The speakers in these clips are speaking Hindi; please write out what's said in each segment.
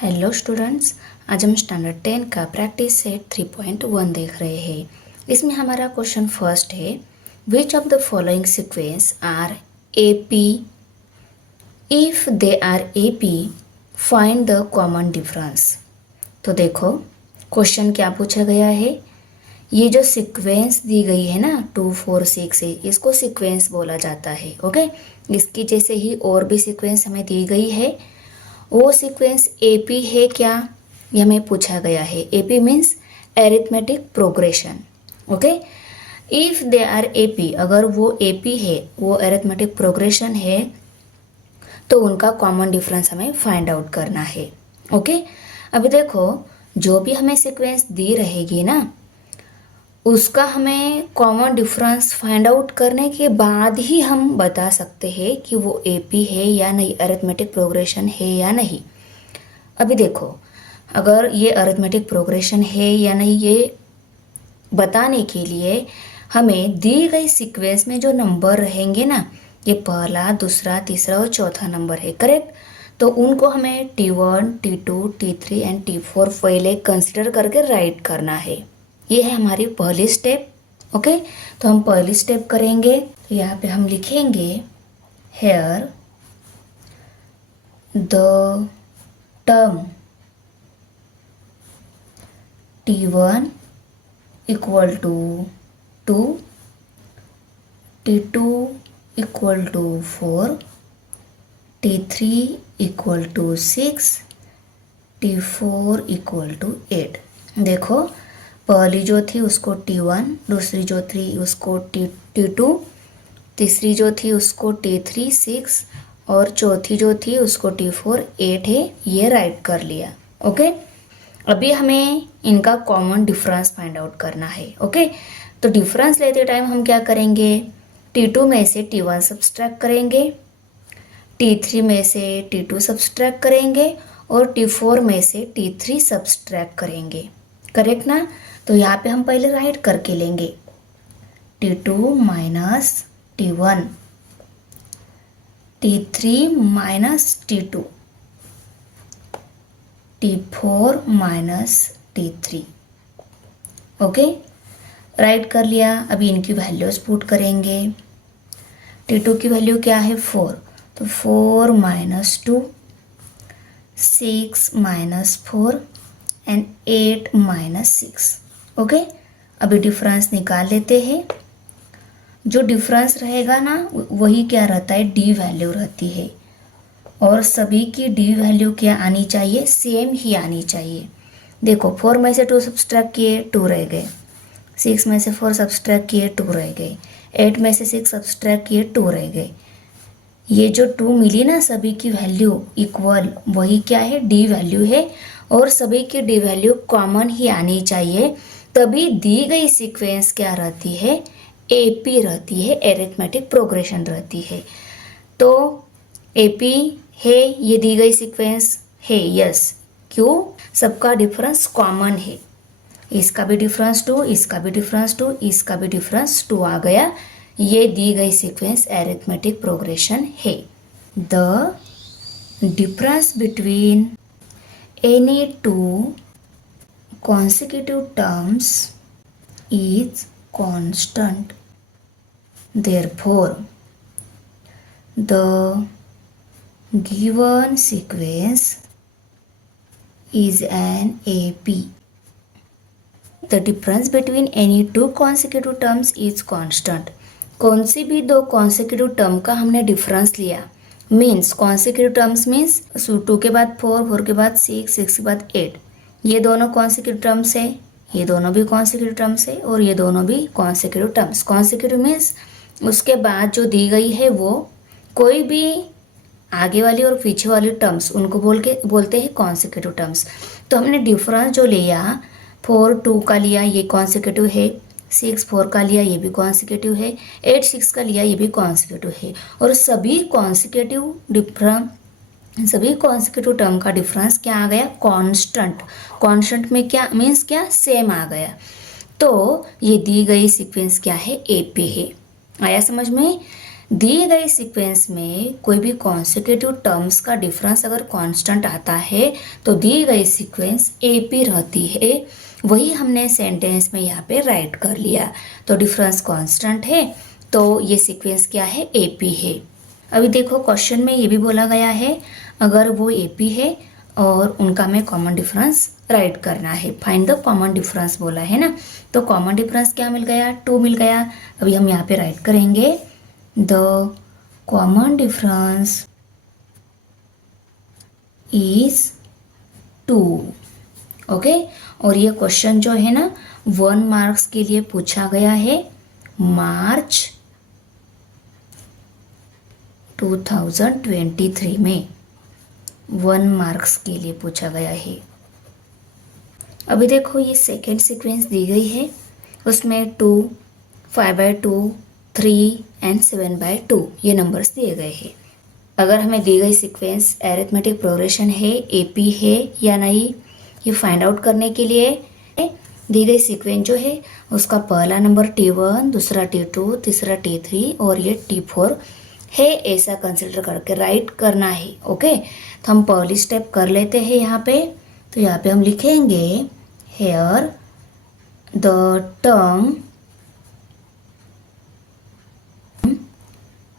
हेलो स्टूडेंट्स, आज हम स्टैंडर्ड 10 का प्रैक्टिस सेट 3.1 देख रहे हैं। इसमें हमारा क्वेश्चन फर्स्ट है, which of the following sequence are A P? If they are A P, find the common difference. तो देखो क्वेश्चन क्या पूछा गया है। ये जो सीक्वेंस दी गई है ना 2 4 6 है, इसको सीक्वेंस बोला जाता है। ओके, इसकी जैसे ही और भी सीक्वेंस हमें दी गई है, वो सीक्वेंस एपी है क्या, ये हमें पूछा गया है। AP means arithmetic progression. Okay, if they are AP, अगर वो एपी है, वो एरिथमेटिक प्रोग्रेशन है, तो उनका कॉमन डिफरेंस हमें फाइंड आउट करना है। ओके, अभी देखो जो भी हमें सीक्वेंस दी रहेगी ना, उसका हमें कॉमन डिफरेंस फाइंड आउट करने के बाद ही हम बता सकते हैं कि वो एपी है या नहीं, अरिथमेटिक प्रोग्रेशन है या नहीं। अभी देखो, अगर ये अरिथमेटिक प्रोग्रेशन है या नहीं, ये बताने के लिए हमें दी गई सीक्वेंस में जो नंबर रहेंगे ना, ये पहला, दूसरा, तीसरा और चौथा नंबर है, करेक्ट। तो उनको हमें T1, T2, T3 and T4 पहले कंसिडर करके राइट करना है। ये है हमारी पहली स्टेप। ओके, तो हम पहली स्टेप करेंगे। तो यहाँ पे हम लिखेंगे here the term T1 equal to 2, T2 equal to 4, T3 equal to 6, T4 equal to 8। देखो, पहली जो थी उसको T1, दूसरी जो थी उसको T2, तीसरी जो थी उसको T3 6 और चौथी जो थी उसको T4 8 है, ये राइट कर लिया। ओके, अभी हमें इनका कॉमन डिफरेंस फाइंड आउट करना है। ओके, तो डिफरेंस लेते टाइम हम क्या करेंगे, T2 में से T1 सब्सट्रैक्ट करेंगे, T3 में से T2 सब्सट्रैक्ट करेंगे और T4 में से T3 सब्सट्रैक्ट करेंगे, करेक्ट ना। तो यहाँ पे हम पहले राइट करके लेंगे T2 minus T1, T3 minus T2, T4 minus T3। Okay, right कर लिया। अभी इनकी वैल्यूज पुट करेंगे। T2 की वैल्यू क्या है 4, तो 4 minus 2, 6 minus 4 and 8 minus 6। Okay, अभी डिफरेंस निकाल लेते हैं। जो डिफरेंस रहेगा ना, वही क्या रहता है, डी वैल्यू रहती है। और सभी की डी वैल्यू क्या आनी चाहिए, सेम ही आनी चाहिए। देखो, 4 में से 2 सब्सट्रैक्ट किए, 2 रह गए, 6 में से 4 सब्सट्रैक्ट किए, 2 रह गए, 8 में से 6 सब्सट्रैक्ट किए, 2 रह गए। ये जो 2 मिली ना, सभी की वैल्यू इक्वल, वही क्या है, डी वैल्यू है। और सभी की डी वैल्यू कॉमन ही आनी चाहिए, तभी दी गई सीक्वेंस क्या रहती है, एपी रहती है, एरिथमेटिक प्रोग्रेशन रहती है। तो एपी है, ये दी गई सीक्वेंस है, यस। क्यों, सबका डिफरेंस कॉमन है। इसका भी डिफरेंस 2, इसका भी डिफरेंस 2, इसका भी डिफरेंस 2 आ गया। ये दी गई सीक्वेंस एरिथमेटिक प्रोग्रेशन है। The difference between any two consecutive terms is constant. Therefore, the given sequence is an AP. The difference between any two consecutive terms is constant. कौन सी भी दो consecutive term का हमने डिफरेंस लिया, मीन्स consecutive terms मीन्स 2 के बाद 4, 4 के बाद 6, 6 के बाद 8, ये दोनों कॉन्सिक्यूटिव टर्म्स है, ये दोनों भी कॉन्सिक्यूटिव टर्म्स है और ये दोनों भी कॉन्सिक्यूटिव टर्म्स। कॉन्सिक्यूटिव मीन्स उसके बाद जो दी गई है वो कोई भी आगे वाली और पीछे वाली टर्म्स, उनको बोलते हैं कॉन्सिक्यूटिव टर्म्स। तो हमने डिफरेंस जो लिया, 4 2 का लिया, ये कॉन्सिक्यूटिव है, 6 4 का लिया, ये भी कॉन्सिक्यूटिव है, 8 6 का लिया, ये भी कॉन्सिक्यूटिव है। और सभी कॉन्सिक्यूटिव टर्म का डिफरेंस क्या आ गया, कांस्टेंट। कांस्टेंट में क्या मीन्स, क्या सेम आ गया। तो ये दी गई सीक्वेंस क्या है, एपी है। आया समझ में। दिए गए सीक्वेंस में कोई भी कॉन्सेक्यूटिव टर्म्स का डिफरेंस अगर कांस्टेंट आता है तो दी गई सीक्वेंस एपी रहती है। वही हमने सेंटेंस में यहाँ पे राइट कर लिया। तो डिफरेंस कांस्टेंट है तो ये सीक्वेंस क्या है, एपी है। अभी देखो क्वेश्चन में ये भी बोला गया है अगर वो एपी है और उनका हमें कॉमन डिफरेंस राइट करना है। फाइंड द कॉमन डिफरेंस बोला है ना, तो कॉमन डिफरेंस क्या मिल गया, 2 मिल गया। अभी हम यहाँ पे राइट करेंगे the common difference is 2। Okay, और ये क्वेश्चन जो है ना 1 मार्क्स के लिए पूछा गया है, मार्च 2023 में 1 मार्क्स के लिए पूछा गया है। अभी देखो ये सेकेंड सीक्वेंस दी गई है, उसमें 2, 5/2, 3 एंड 7/2 ये नंबर्स दिए गए हैं। अगर हमें दी गई सीक्वेंस एरिथमेटिक प्रोग्रेशन है, एपी है या नहीं, ये फाइंड आउट करने के लिए दी गई सीक्वेंस जो है उसका पहला नंबर T1, दूसरा T2, तीसरा T3 और ये T4 है, ऐसा कंसिडर करके राइट करना है। ओके, तो हम पहली स्टेप कर लेते हैं यहाँ पे। तो यहाँ पे हम लिखेंगे here the term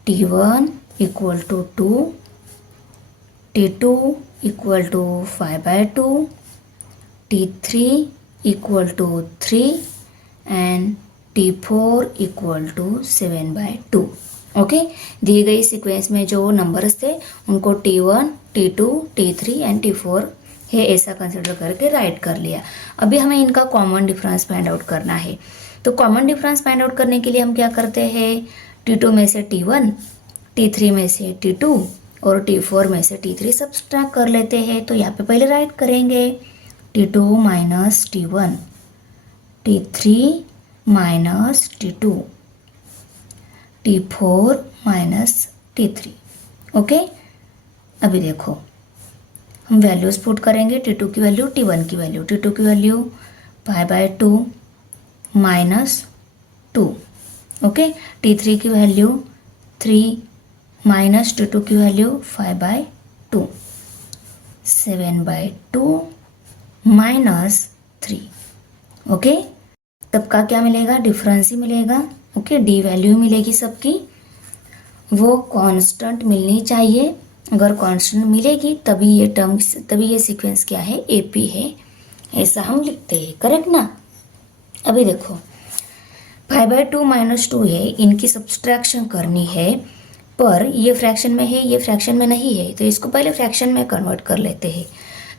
T1 equal to 2, T2 equal to 5/2, T3 equal to 3 and T4 equal to 7/2। Okay, दी गई सीक्वेंस में जो नंबर्स थे उनको T1, T2, T3 and T4 है ऐसा कंसिडर करके राइट कर लिया। अभी हमें इनका कॉमन डिफरेंस फाइंड आउट करना है। तो कॉमन डिफरेंस फाइंड आउट करने के लिए हम क्या करते हैं, T2 में से T1, T3 में से T2 और T4 में से T3 सब्सट्रैक्ट कर लेते हैं। तो यहाँ पे पहले राइट करेंगे T2 minus T1, T3 minus T2, T4 minus T3। Okay, अभी देखो हम वैल्यूज पुट करेंगे, T2 की वैल्यू, T1 की वैल्यू। T2 की वैल्यू 5/2 माइनस 2। ओके, T3 की वैल्यू 3 माइनस T2 की वैल्यू 5/2, 7/2 माइनस 3। ओके, तब का क्या मिलेगा, डिफरेंस ही मिलेगा। ओके, डी वैल्यू मिलेगी सबकी, वो कांस्टेंट मिलनी चाहिए। अगर कांस्टेंट मिलेगी तभी ये टर्म्स, तभी ये सीक्वेंस क्या है, एपी है, ऐसा हम लिखते हैं। करेक्ट ना। अभी देखो 5/2 माइनस 2 है, इनकी सब्सट्रैक्शन करनी है, पर ये फ्रैक्शन में है, ये फ्रैक्शन में नहीं है, तो इसको पहले फ्रैक्शन में कन्वर्ट कर लेते हैं।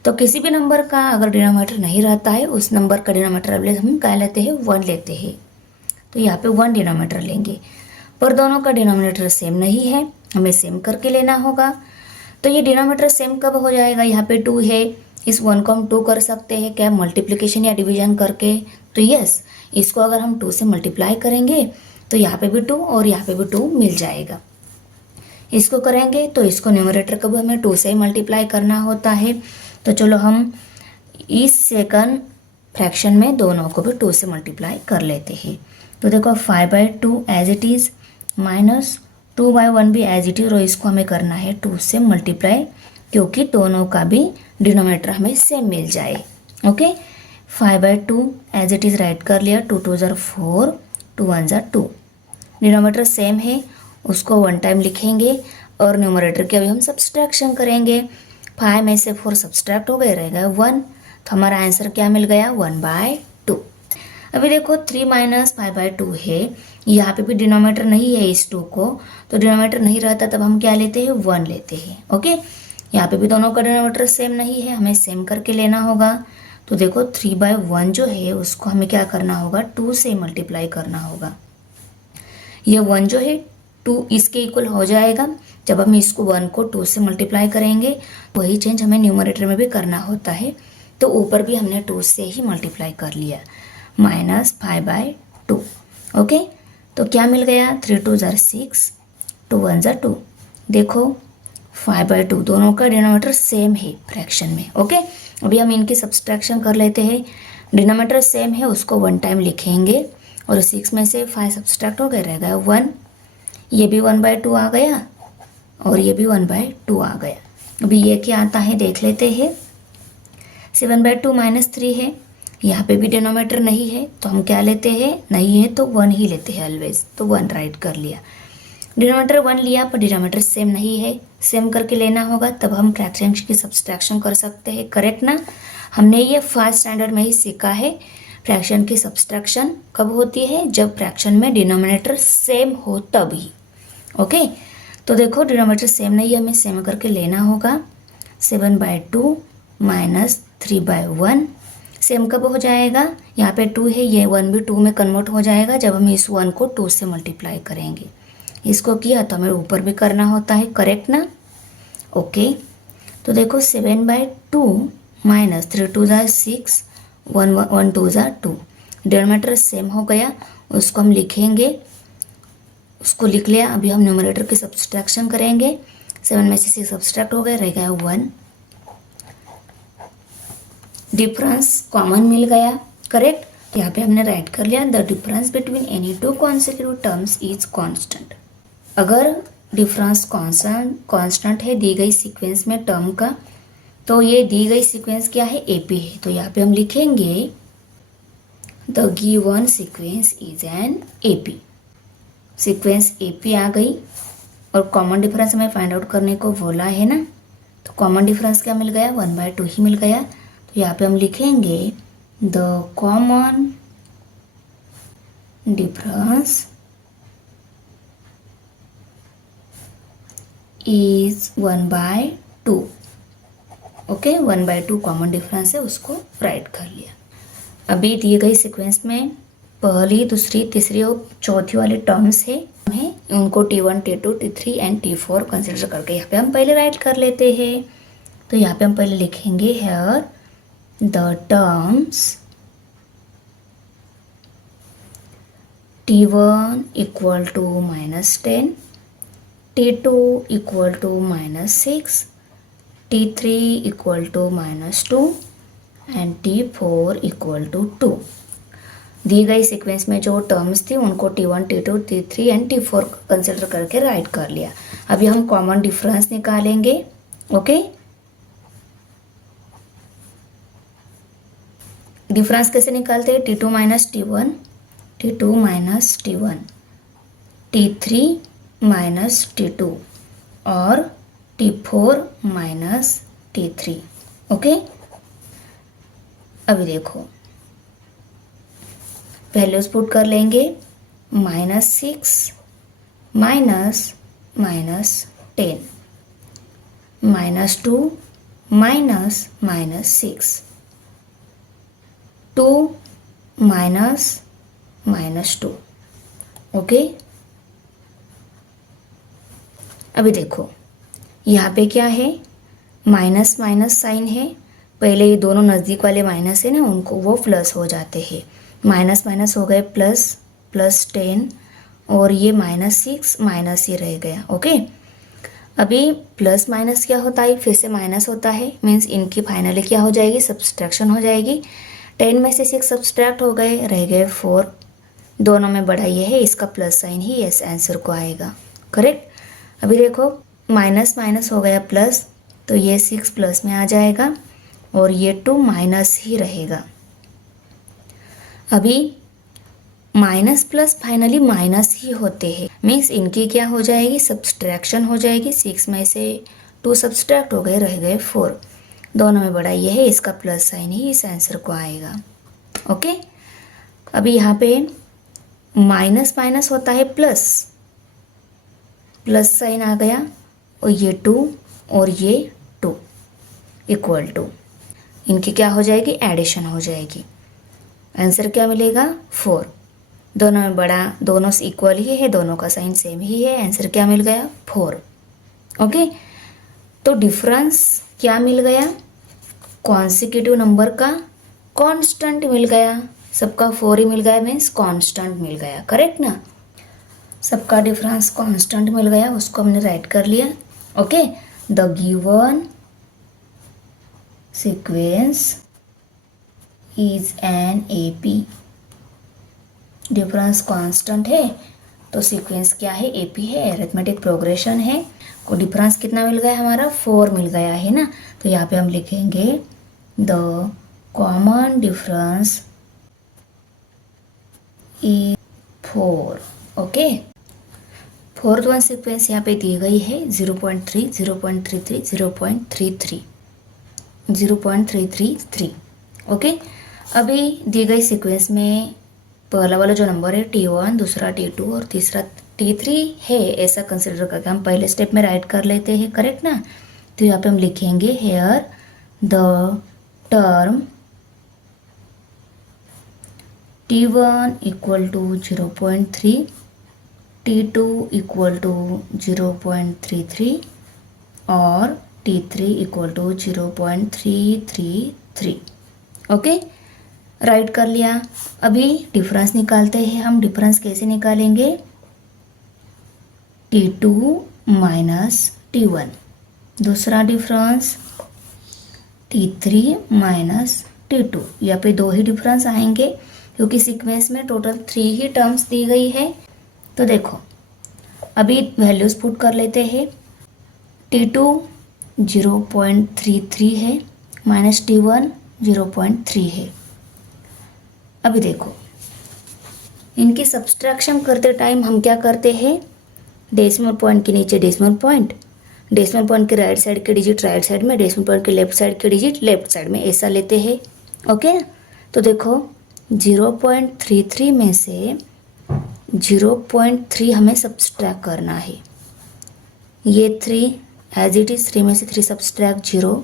तो किसी भी नंबर का अगर डिनोमिनेटर नहीं रहता है, उस नंबर का डिनोमिनेटर हम क्या लेते हैं, 1 लेते हैं। तो यहाँ पे 1 डिनोमिनेटर लेंगे, पर दोनों का डिनोमिनेटर सेम नहीं है, हमें सेम करके लेना होगा। तो ये डिनोमिनेटर सेम कब हो जाएगा, यहाँ पे 2 है, इस 1 को हम 2 कर सकते हैं क्या, मल्टीप्लिकेशन या डिवीजन करके। तो यस, इसको अगर हम 2 से मल्टीप्लाई करेंगे तो यहाँ पे भी 2 और यहाँ पे भी 2 मिल जाएगा। इसको करेंगे तो इसको न्यूमरेटर को भी हमें 2 से ही मल्टीप्लाई करना होता है। तो चलो हम इस सेकंड फ्रैक्शन में दोनों को भी 2 से मल्टीप्लाई कर लेते हैं। तो देखो 5/2 एज इट इज़ माइनस 2/1 भी एज इट इज, और इसको हमें करना है 2 से मल्टीप्लाई, क्योंकि दोनों का भी डिनोमिनेटर हमें सेम मिल जाए। Okay, 5/2 as it is write कर लिया, 2 2 ज़र 4, 2 1 ज़र 2। डिनोमिनेटर सेम है, उसको 1 टाइम लिखेंगे और न्यूमरेटर की अभी हम सब्सट्रैक्शन करेंगे। 5 में से 4 सब्सट्रैक्ट हो गए, रहेगा 1, तो हमारा आंसर क्या मिल गया, 1/2। अभी देखो 3 माइनस 5/2 है, यहाँ पे भी डिनोमिनेटर नहीं है इस 2 को, तो डिनोमिनेटर नहीं रहता तब हम क्या लेते हैं, 1 लेते हैं। ओके, यहाँ पे भी दोनों का डिनोमिनेटर सेम नहीं है, हमें सेम करके लेना होगा। तो देखो 3/1 जो है उसको हमें क्या करना होगा, 2 से मल्टीप्लाई करना होगा। ये 1 जो है 2 इसके इक्वल हो जाएगा। जब हम इसको 1 को 2 से मल्टीप्लाई करेंगे, वही चेंज हमें न्यूमरेटर में भी करना होता है। तो ऊपर भी हमने 2 से ही मल्टीप्लाई कर लिया, माइनस 5/2। ओके, तो क्या मिल गया, 3 2 ज़र 6, 2 1 ज़र 2। देखो 5/2 दोनों का डिनोमिनेटर सेम है फ्रैक्शन में। ओके, अभी हम इनकी सब्सट्रैक्शन कर लेते हैं। डिनोमिनेटर सेम है, उसको 1 टाइम लिखेंगे और 6 में से 5 सब्सट्रैक्ट हो गए, रहेगा 1। ये भी 1/2 आ गया और ये भी 1/2 आ गया। अभी ये क्या आता है देख लेते हैं। 7/2 -3 है, यहाँ पे भी डिनोमीटर नहीं है तो हम क्या लेते हैं, नहीं है तो 1 ही लेते हैं ऑलवेज, तो 1 राइट कर लिया। डिनोमीटर 1 लिया पर डिनोमीटर सेम नहीं है, सेम करके लेना होगा तब हम फ्रैक्शन की सब्सट्रैक्शन कर सकते हैं, करेक्ट ना। हमने ये फर्स्ट स्टैंडर्ड में ही सीखा है। फ्रैक्शन की सब्सट्रैक्शन कब होती है, जब फ्रैक्शन में डिनोमिनेटर सेम हो तभी। ओके, तो देखो डिनोमिनेटर सेम नहीं है, हमें सेम करके लेना होगा। 7/2 -3/1 सेम कब हो जाएगा, यहाँ पे 2 है, ये 1 भी 2 में कन्वर्ट हो जाएगा जब हम इस 1 को 2 से मल्टीप्लाई करेंगे। इसको किया तो हमें ऊपर भी करना होता है, करेक्ट ना। ओके, तो देखो 7/2 -3 2 ज़ा 6, 1 2 ज़ा 2, डिनोमिनेटर सेम हो गया, उसको हम लिखेंगे, उसको लिख लिया। अभी हम न्यूमरेटर की सब्सट्रैक्शन करेंगे। 7 में से 6 सब्सट्रैक्ट हो गए, रह गया 1। डिफरेंस कॉमन मिल गया, करेक्ट। यहाँ पे हमने राइट कर लिया, the difference between any two consecutive terms is constant. अगर डिफरेंस कांस्टेंट है दी गई सीक्वेंस में टर्म का, तो ये दी गई सीक्वेंस क्या है, एपी है, तो यहाँ पे हम लिखेंगे the given sequence is an AP. Sequence AP आ गई और कॉमन डिफरेंस हमें फाइंड आउट करने को बोला है ना, तो कॉमन डिफरेंस क्या मिल गया, 1/2 ही मिल गया। तो यहाँ पे हम लिखेंगे the common difference is 1/2। Okay, 1/2 common difference है, उसको राइट कर लिया। अभी दिए गई सीक्वेंस में पहली, दूसरी, तीसरी और चौथी वाली टर्म्स है, उनको T1 T2 T3 and T4 consider करके यहाँ पे हम पहले राइट कर लेते हैं। तो यहाँ पे हम पहले लिखेंगे here the terms T1 equal to -10, T2 equal to -6, T3 equal to -2 and T4 equal to 2। दी गई सीक्वेंस में जो टर्म्स थी उनको T1 T2 T3 and T4 consider करके राइट कर लिया। अभी हम कॉमन डिफरेंस निकालेंगे। ओके, डिफरेंस कैसे निकालते हैं, T2 - T1, T2 - T1, T3 - T2 और T4 - T3। ओके, अभी देखो वैल्यूज पुट कर लेंगे, -6 -10, -2 -6, 2 -2। ओके, अभी देखो यहाँ पे क्या है, माइनस माइनस साइन है, पहले ये दोनों नज़दीक वाले माइनस है ना, उनको वो प्लस हो जाते हैं, माइनस माइनस हो गए प्लस, +10 और ये -6 माइनस ही रह गया। ओके, अभी प्लस माइनस क्या होता है, फिर से माइनस होता है, मीन्स इनकी फाइनली क्या हो जाएगी, सब्सट्रैक्शन हो जाएगी। 10 में से 6 सब्सट्रैक्ट हो गए, रह गए 4, दोनों में बड़ा ये है, इसका प्लस साइन ही इस आंसर को आएगा, करेक्ट। अभी देखो माइनस माइनस हो गया प्लस, तो ये 6 प्लस में आ जाएगा और ये 2 माइनस ही रहेगा। अभी माइनस प्लस फाइनली माइनस ही होते हैं, मीन्स इनकी क्या हो जाएगी, सब्सट्रैक्शन हो जाएगी। 6 में से 2 सब्सट्रैक्ट हो गए, रह गए 4, दोनों में बड़ा ये है, इसका प्लस साइन ही इस आंसर को आएगा। ओके, अभी यहाँ पे माइनस माइनस होता है प्लस, प्लस साइन आ गया और ये 2 और ये 2 इक्वल टू, इनकी क्या हो जाएगी, एडिशन हो जाएगी। आंसर क्या मिलेगा, 4, दोनों में बड़ा, दोनों से इक्वल ही है, दोनों का साइन सेम ही है, आंसर क्या मिल गया, 4। ओके, तो डिफरेंस क्या मिल गया, कॉन्सिक्यूटिव नंबर का कांस्टेंट मिल गया, सबका 4 ही मिल गया, मीन्स कांस्टेंट मिल गया, करेक्ट ना। सबका डिफरेंस कांस्टेंट मिल गया, उसको हमने राइट कर लिया। Okay, the given sequence is an AP, difference constant है तो सीक्वेंस क्या है, एपी है, अरिथमेटिक प्रोग्रेशन है। को डिफरेंस कितना मिल गया हमारा, 4 मिल गया है ना। तो यहाँ पे हम लिखेंगे the common difference is 4। Okay, fourth one sequence यहाँ पे दी गई है 0.3, 0.33, 0.33, 0.333। ओके, अभी दी गई सीक्वेंस में पहला वाला जो नंबर है T1, दूसरा T2 और तीसरा T3 है, ऐसा कंसिडर करके हम पहले स्टेप में राइट कर लेते हैं, करेक्ट ना। तो यहाँ पे हम लिखेंगे here the term T1 equal to 0.3, T2 equal to 0.33 और T3 equal to 0.333। Okay, right कर लिया। अभी डिफरेंस निकालते हैं हम। डिफरेंस कैसे निकालेंगे, T2 माइनस T1, दूसरा डिफरेंस T3 माइनस T2। यहाँ पे दो ही डिफरेंस आएंगे क्योंकि सीक्वेंस में टोटल 3 ही टर्म्स दी गई है। तो देखो अभी वैल्यूज पुट कर लेते हैं। T2 0.33 है माइनस T1 0.3 है। अभी देखो इनकी सब्सट्रैक्शन करते टाइम हम क्या करते हैं, डेसिमल पॉइंट के नीचे डेसिमल पॉइंट के राइट साइड के डिजिट राइट साइड में, डेसिमल पॉइंट के लेफ्ट साइड के डिजिट लेफ्ट साइड में, ऐसा लेते हैं। ओके, तो देखो 0.33 में से 0.3 हमें सब्सट्रैक्ट करना है। ये 3 एज इट इज़, 3 में से 3 सब्सट्रैक्ट 0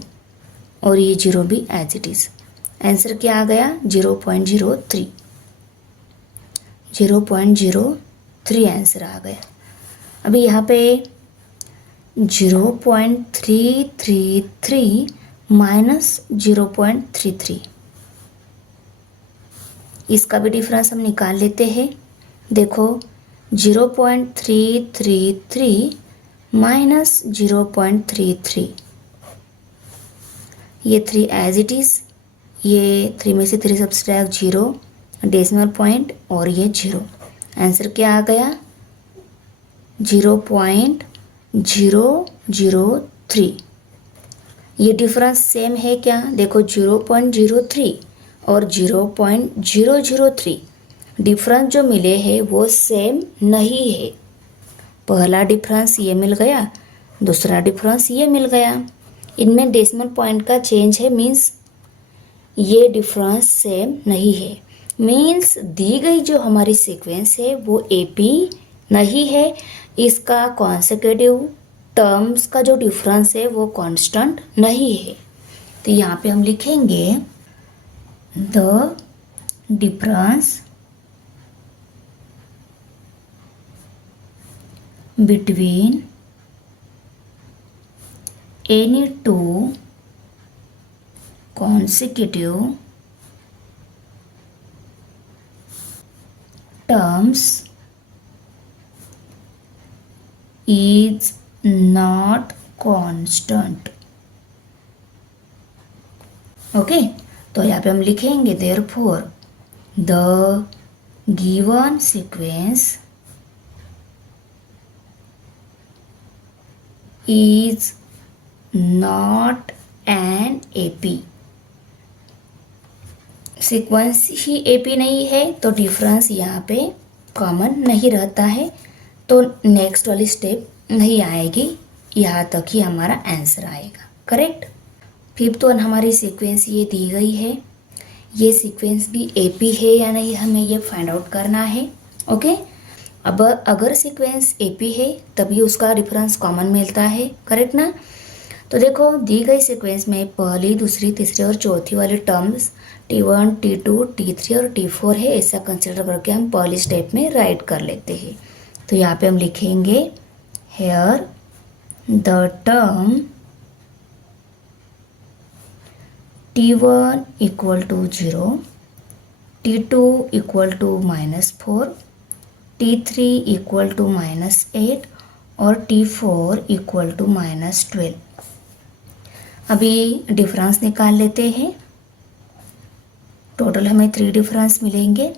और ये 0 भी एज इट इज़। आंसर क्या आ गया, 0.03, 0.03 आंसर आ गया। अभी यहाँ पे 0.333 माइनस 0.33, इसका भी डिफरेंस हम निकाल लेते हैं। देखो 0.333 माइनस 0.33, ये 3 एज इट इज़, ये 3 में से 3 सब्सट्रैक्ट 0, डेसिमल पॉइंट और ये 0। आंसर क्या आ गया, 0.003। ये डिफरेंस सेम है क्या, देखो 0.03 और 0.003 डिफरेंस जो मिले हैं वो सेम नहीं है। पहला डिफरेंस ये मिल गया, दूसरा डिफरेंस ये मिल गया, इनमें डेसिमल पॉइंट का चेंज है, मीन्स ये डिफरेंस सेम नहीं है। मीन्स दी गई जो हमारी सीक्वेंस है वो एपी नहीं है, इसका कॉन्सेक्यूटिव टर्म्स का जो डिफरेंस है वो कांस्टेंट नहीं है। तो यहाँ पे हम लिखेंगे the difference between any two consecutive terms is not constant। Okay, तो यहाँ पे हम लिखेंगे therefore the given sequence is not an AP। Sequence he AP नहीं है तो डिफरेंस यहाँ पे कॉमन नहीं रहता है, तो नेक्स्ट वाली स्टेप नहीं आएगी, यहाँ तक ही हमारा आंसर आएगा, करेक्ट। फिफ्थ वन हमारी सीक्वेंस ये दी गई है, ये सीक्वेंस भी एपी है या नहीं हमें ये फाइंड आउट करना है। ओके, अब अगर सीक्वेंस एपी है तभी उसका डिफरेंस कॉमन मिलता है, करेक्ट ना। तो देखो दी गई सीक्वेंस में पहली, दूसरी, तीसरी और चौथी वाली टर्म्स T1, T2, T3 और T4 है, ऐसा कंसिडर करके हम पहली स्टेप में राइट कर लेते हैं। तो यहाँ पे हम लिखेंगे here the term T1 equal to 0, T2 equal to -4, T3 equal to -8 और T4 इक्वल टू -12। अभी डिफरेंस निकाल लेते हैं। टोटल हमें 3 डिफरेंस मिलेंगे।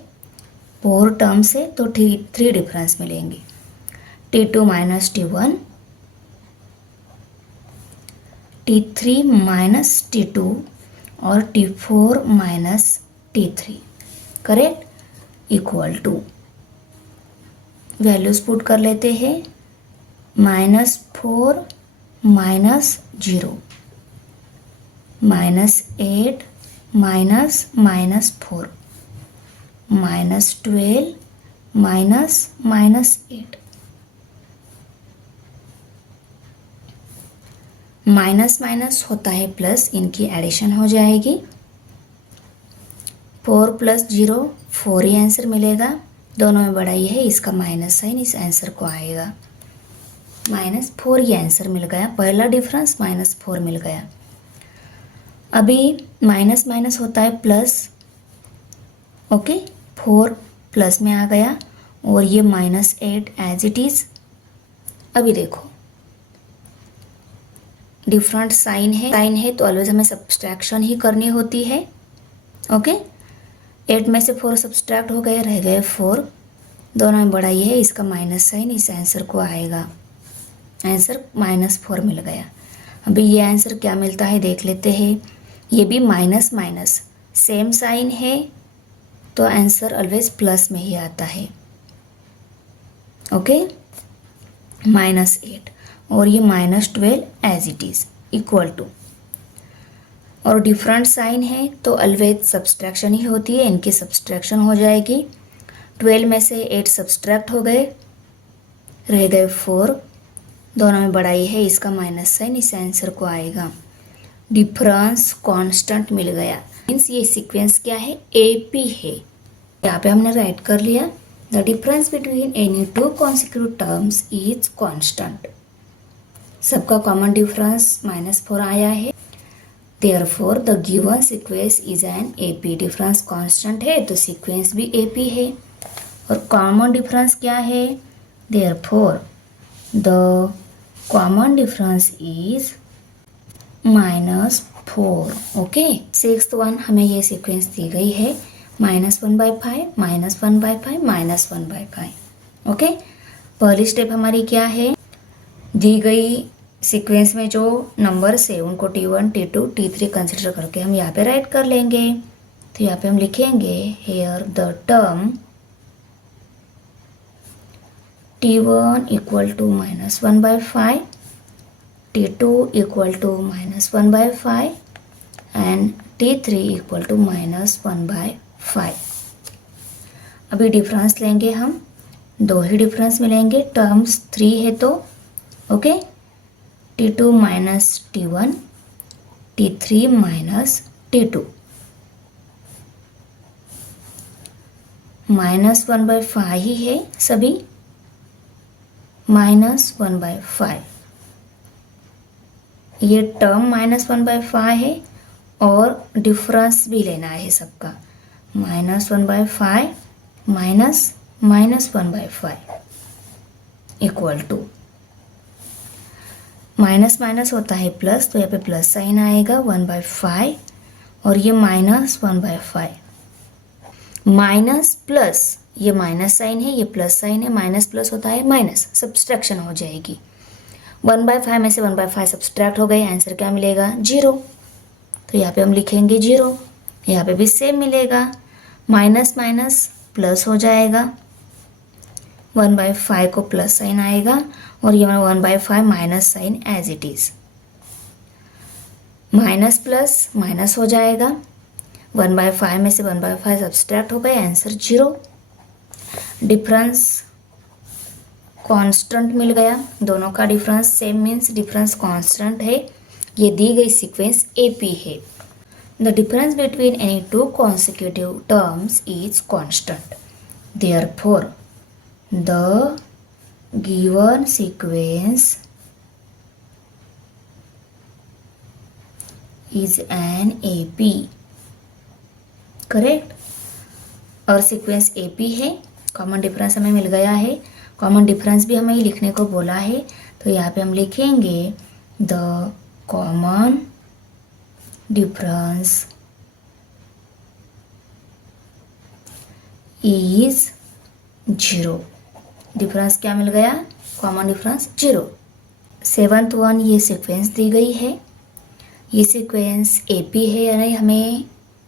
4 टर्म्स है तो 3 डिफरेंस मिलेंगे। T2 minus T1, T3 minus T2 और T4 minus T3, correct, equal to values put कर लेते हैं। -4 minus 0, -8 minus -4, -12 minus -8, minus minus होता है प्लस, इनकी एडिशन हो जाएगी। 4 प्लस 0 4 ही आंसर मिलेगा। दोनों में बड़ा ये है, इसका माइनस साइन इस आंसर को आएगा। -4 ये आंसर मिल गया। पहला डिफरेंस -4 मिल गया। अभी माइनस माइनस होता है प्लस, ओके, 4 प्लस में आ गया और ये -8 एज इट इज। अभी देखो डिफरेंट साइन है तो ऑलवेज हमें सब्सट्रैक्शन ही करनी होती है, ओके। 8 में से 4 सब्सट्रैक्ट हो गए, रह गए 4। दोनों में बड़ा ये है, इसका माइनस साइन इस आंसर को आएगा। आंसर -4 मिल गया। अभी ये आंसर क्या मिलता है देख लेते हैं। ये भी माइनस माइनस सेम साइन है तो आंसर ऑलवेज प्लस में ही आता है, ओके। -8 और ये -12 as it is equal to, और डिफरेंट साइन है तो ऑलवेज सब्सट्रैक्शन ही होती है, इनकी सब्सट्रैक्शन हो जाएगी। 12 में से 8 सब्सट्रैक्ट हो गए, रह गए 4। दोनों में बड़ा ही है, इसका माइनस साइन इस आंसर को आएगा। डिफरेंस कांस्टेंट मिल गया, मीन्स ये सीक्वेंस क्या है, AP है। यहाँ पे हमने राइट कर लिया, the difference between any 2 consecutive terms is constant. सबका कॉमन डिफरेंस -4 आया है। Therefore, the given sequence is an AP। Difference constant है तो सीक्वेंस भी AP है। और कॉमन डिफरेंस क्या है, Therefore, the common difference is -4, okay. 6th one हमें ये सीक्वेंस दी गई है, -1/5, -1/5, -1/5, ओके। पहली स्टेप हमारी क्या है, दी गई सीक्वेंस में जो नंबर्स है उनको T1, T2, T3 कंसिडर करके हम यहाँ पे राइट कर लेंगे। तो यहाँ पे हम लिखेंगे here the term T1 equal to -1/5, T2 equal to -1/5 and T3 equal to -1/5। अभी डिफरेंस लेंगे हम, 2 ही डिफरेंस मिलेंगे, टर्म्स 3 है तो, okay. T2 minus T1, T3 minus T2, -1/5 ही है सभी, -1/5। ये टर्म -1/5 है और डिफरेंस भी लेना है सबका, -1/5 minus -1/5 equal to, minus minus होता है प्लस तो यहाँ पे प्लस साइन आएगा 1/5 और ये -1/5, माइनस प्लस, ये माइनस साइन है, ये प्लस साइन है, माइनस प्लस होता है माइनस, सब्सट्रैक्शन हो जाएगी। 1/5 में से 1/5 सब्सट्रैक्ट हो गए, आंसर क्या मिलेगा, 0। तो यहाँ पे हम लिखेंगे 0। यहाँ पे भी सेम मिलेगा, माइनस माइनस प्लस हो जाएगा, 1/5 को प्लस साइन आएगा और ये 1/5 minus sign as it is, minus plus minus हो जाएगा, 1/5 में से 1/5 सब्सट्रैक्ट हो गए, आंसर 0। डिफरेंस कांस्टेंट मिल गया, दोनों का difference same means difference constant है। ये दी गई सीक्वेंस AP है। The difference between any 2 consecutive terms is constant, therefore the given sequence is an AP, correct. और सीक्वेंस AP है, कॉमन डिफरेंस हमें मिल गया है, कॉमन डिफरेंस भी हमें लिखने को बोला है तो यहाँ पे हम लिखेंगे the common difference is 0। Difference क्या मिल गया? Common difference 0। 7th वन ये सीक्वेंस दी गई है, ये सीक्वेंस AP है या नहीं हमें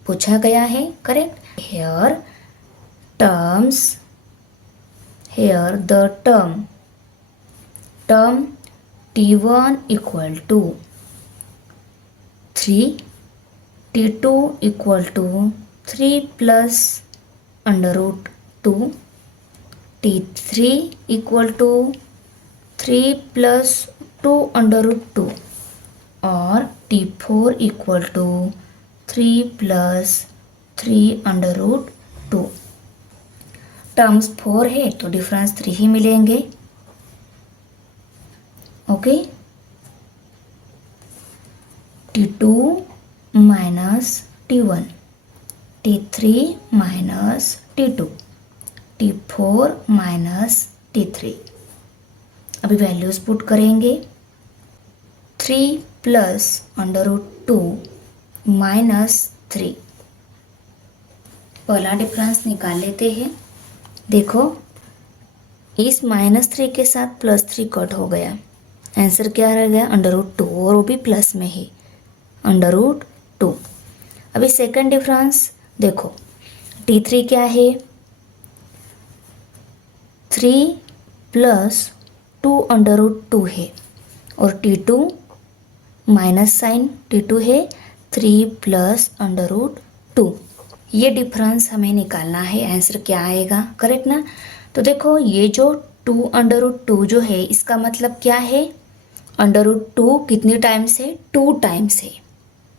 पूछा गया है, correct. Here the term T1 equal to 3, T2 equal to 3 plus √2, T3 equal to 3 plus 2 और T4 equal to 3 plus 3 terms 4 है तो डिफरेंस 3 ही मिलेंगे। Okay, T2 minus T1, T3 minus T2, T4 minus T3। अभी वैल्यूज पुट करेंगे। 3 प्लस √2 माइनस 3। पहला डिफरेंस निकाल लेते हैं। देखो इस -3 के साथ +3 कट हो गया, आंसर क्या रह गया? √2, और वो भी प्लस में ही √2। अभी सेकंड डिफरेंस देखो, T3 क्या है? 3 प्लस 2 है, और T2 माइनस साइन T2 है 3 प्लस √2। ये डिफरेंस हमें निकालना है, आंसर क्या आएगा, करेक्ट ना? तो देखो ये जो 2 जो है इसका मतलब क्या है? √2 कितने टाइम्स है? 2 टाइम्स है।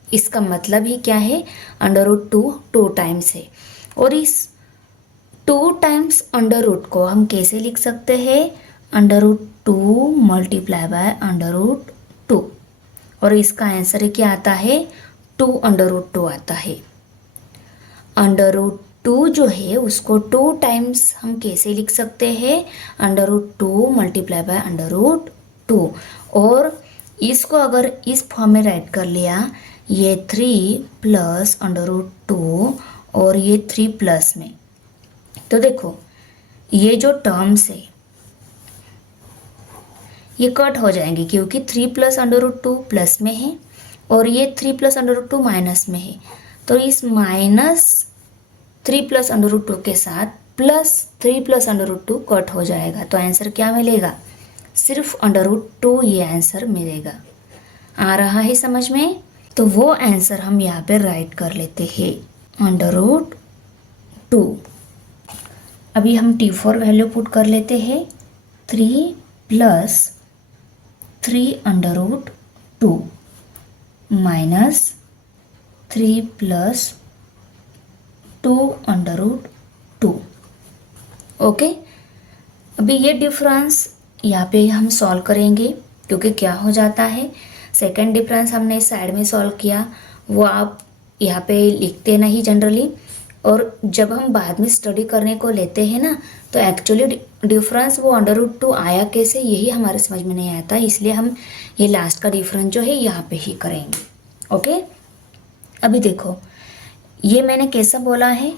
इसका मतलब ही क्या है? √2 2 टाइम्स है। और इस 2 टाइम्स √ को हम कैसे लिख सकते हैं? √2 मल्टीप्लाई बाय √2, और इसका आंसर क्या आता है? 2 आता है। √2 जो है उसको 2 टाइम्स हम कैसे लिख सकते हैं? √2 मल्टीप्लाई बाय √2, और इसको अगर इस फॉर्म में राइट कर लिया, ये 3 प्लस √2 और ये 3 प्लस में, तो देखो ये जो टर्म्स है ये कट हो जाएंगे, क्योंकि 3 प्लस √2 प्लस में है और ये 3 प्लस √2 माइनस में है। तो इस -3 प्लस √2 के साथ +3 प्लस √2 कट हो जाएगा, तो आंसर क्या मिलेगा? सिर्फ √2 ये आंसर मिलेगा। आ रहा है समझ में? तो वो आंसर हम यहाँ पे राइट कर लेते हैं, √2। अभी हम T4 वैल्यू पुट कर लेते हैं। 3 प्लस 3 माइनस 3 प्लस 2 ओके। अभी ये डिफरेंस यहाँ पे हम सॉल्व करेंगे, क्योंकि क्या हो जाता है, सेकंड डिफरेंस हमने साइड में सॉल्व किया, वो आप यहाँ पे लिखते नहीं जनरली, और जब हम बाद में स्टडी करने को लेते हैं ना, तो एक्चुअली डिफरेंस वो √2 आया कैसे, यही हमारे समझ में नहीं आता, इसलिए हम ये लास्ट का डिफरेंस जो है यहाँ पे ही करेंगे। ओके, अभी देखो ये मैंने कैसा बोला है?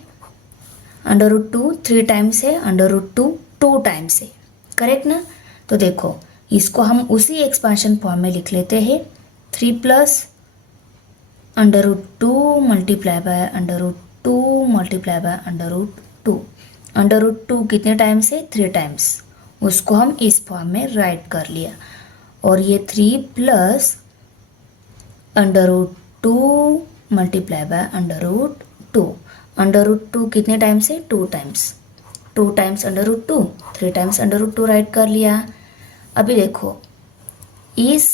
√2 3 टाइम्स है, √2 2 टाइम्स है, करेक्ट ना? तो देखो इसको हम उसी एक्सपांशन फॉर्म में लिख लेते हैं। 3 plus √2 multiply by √2 multiply by √2। √2 कितने टाइम्स है? 3 टाइम्स, उसको हम इस फॉर्म में राइट कर लिया, और ये 3 प्लस √2 मल्टीप्लाई बाय √2। √2 कितने टाइम्स है? 2 टाइम्स, 2 टाइम्स √2, 3 टाइम्स √2 राइट कर लिया। अभी देखो इस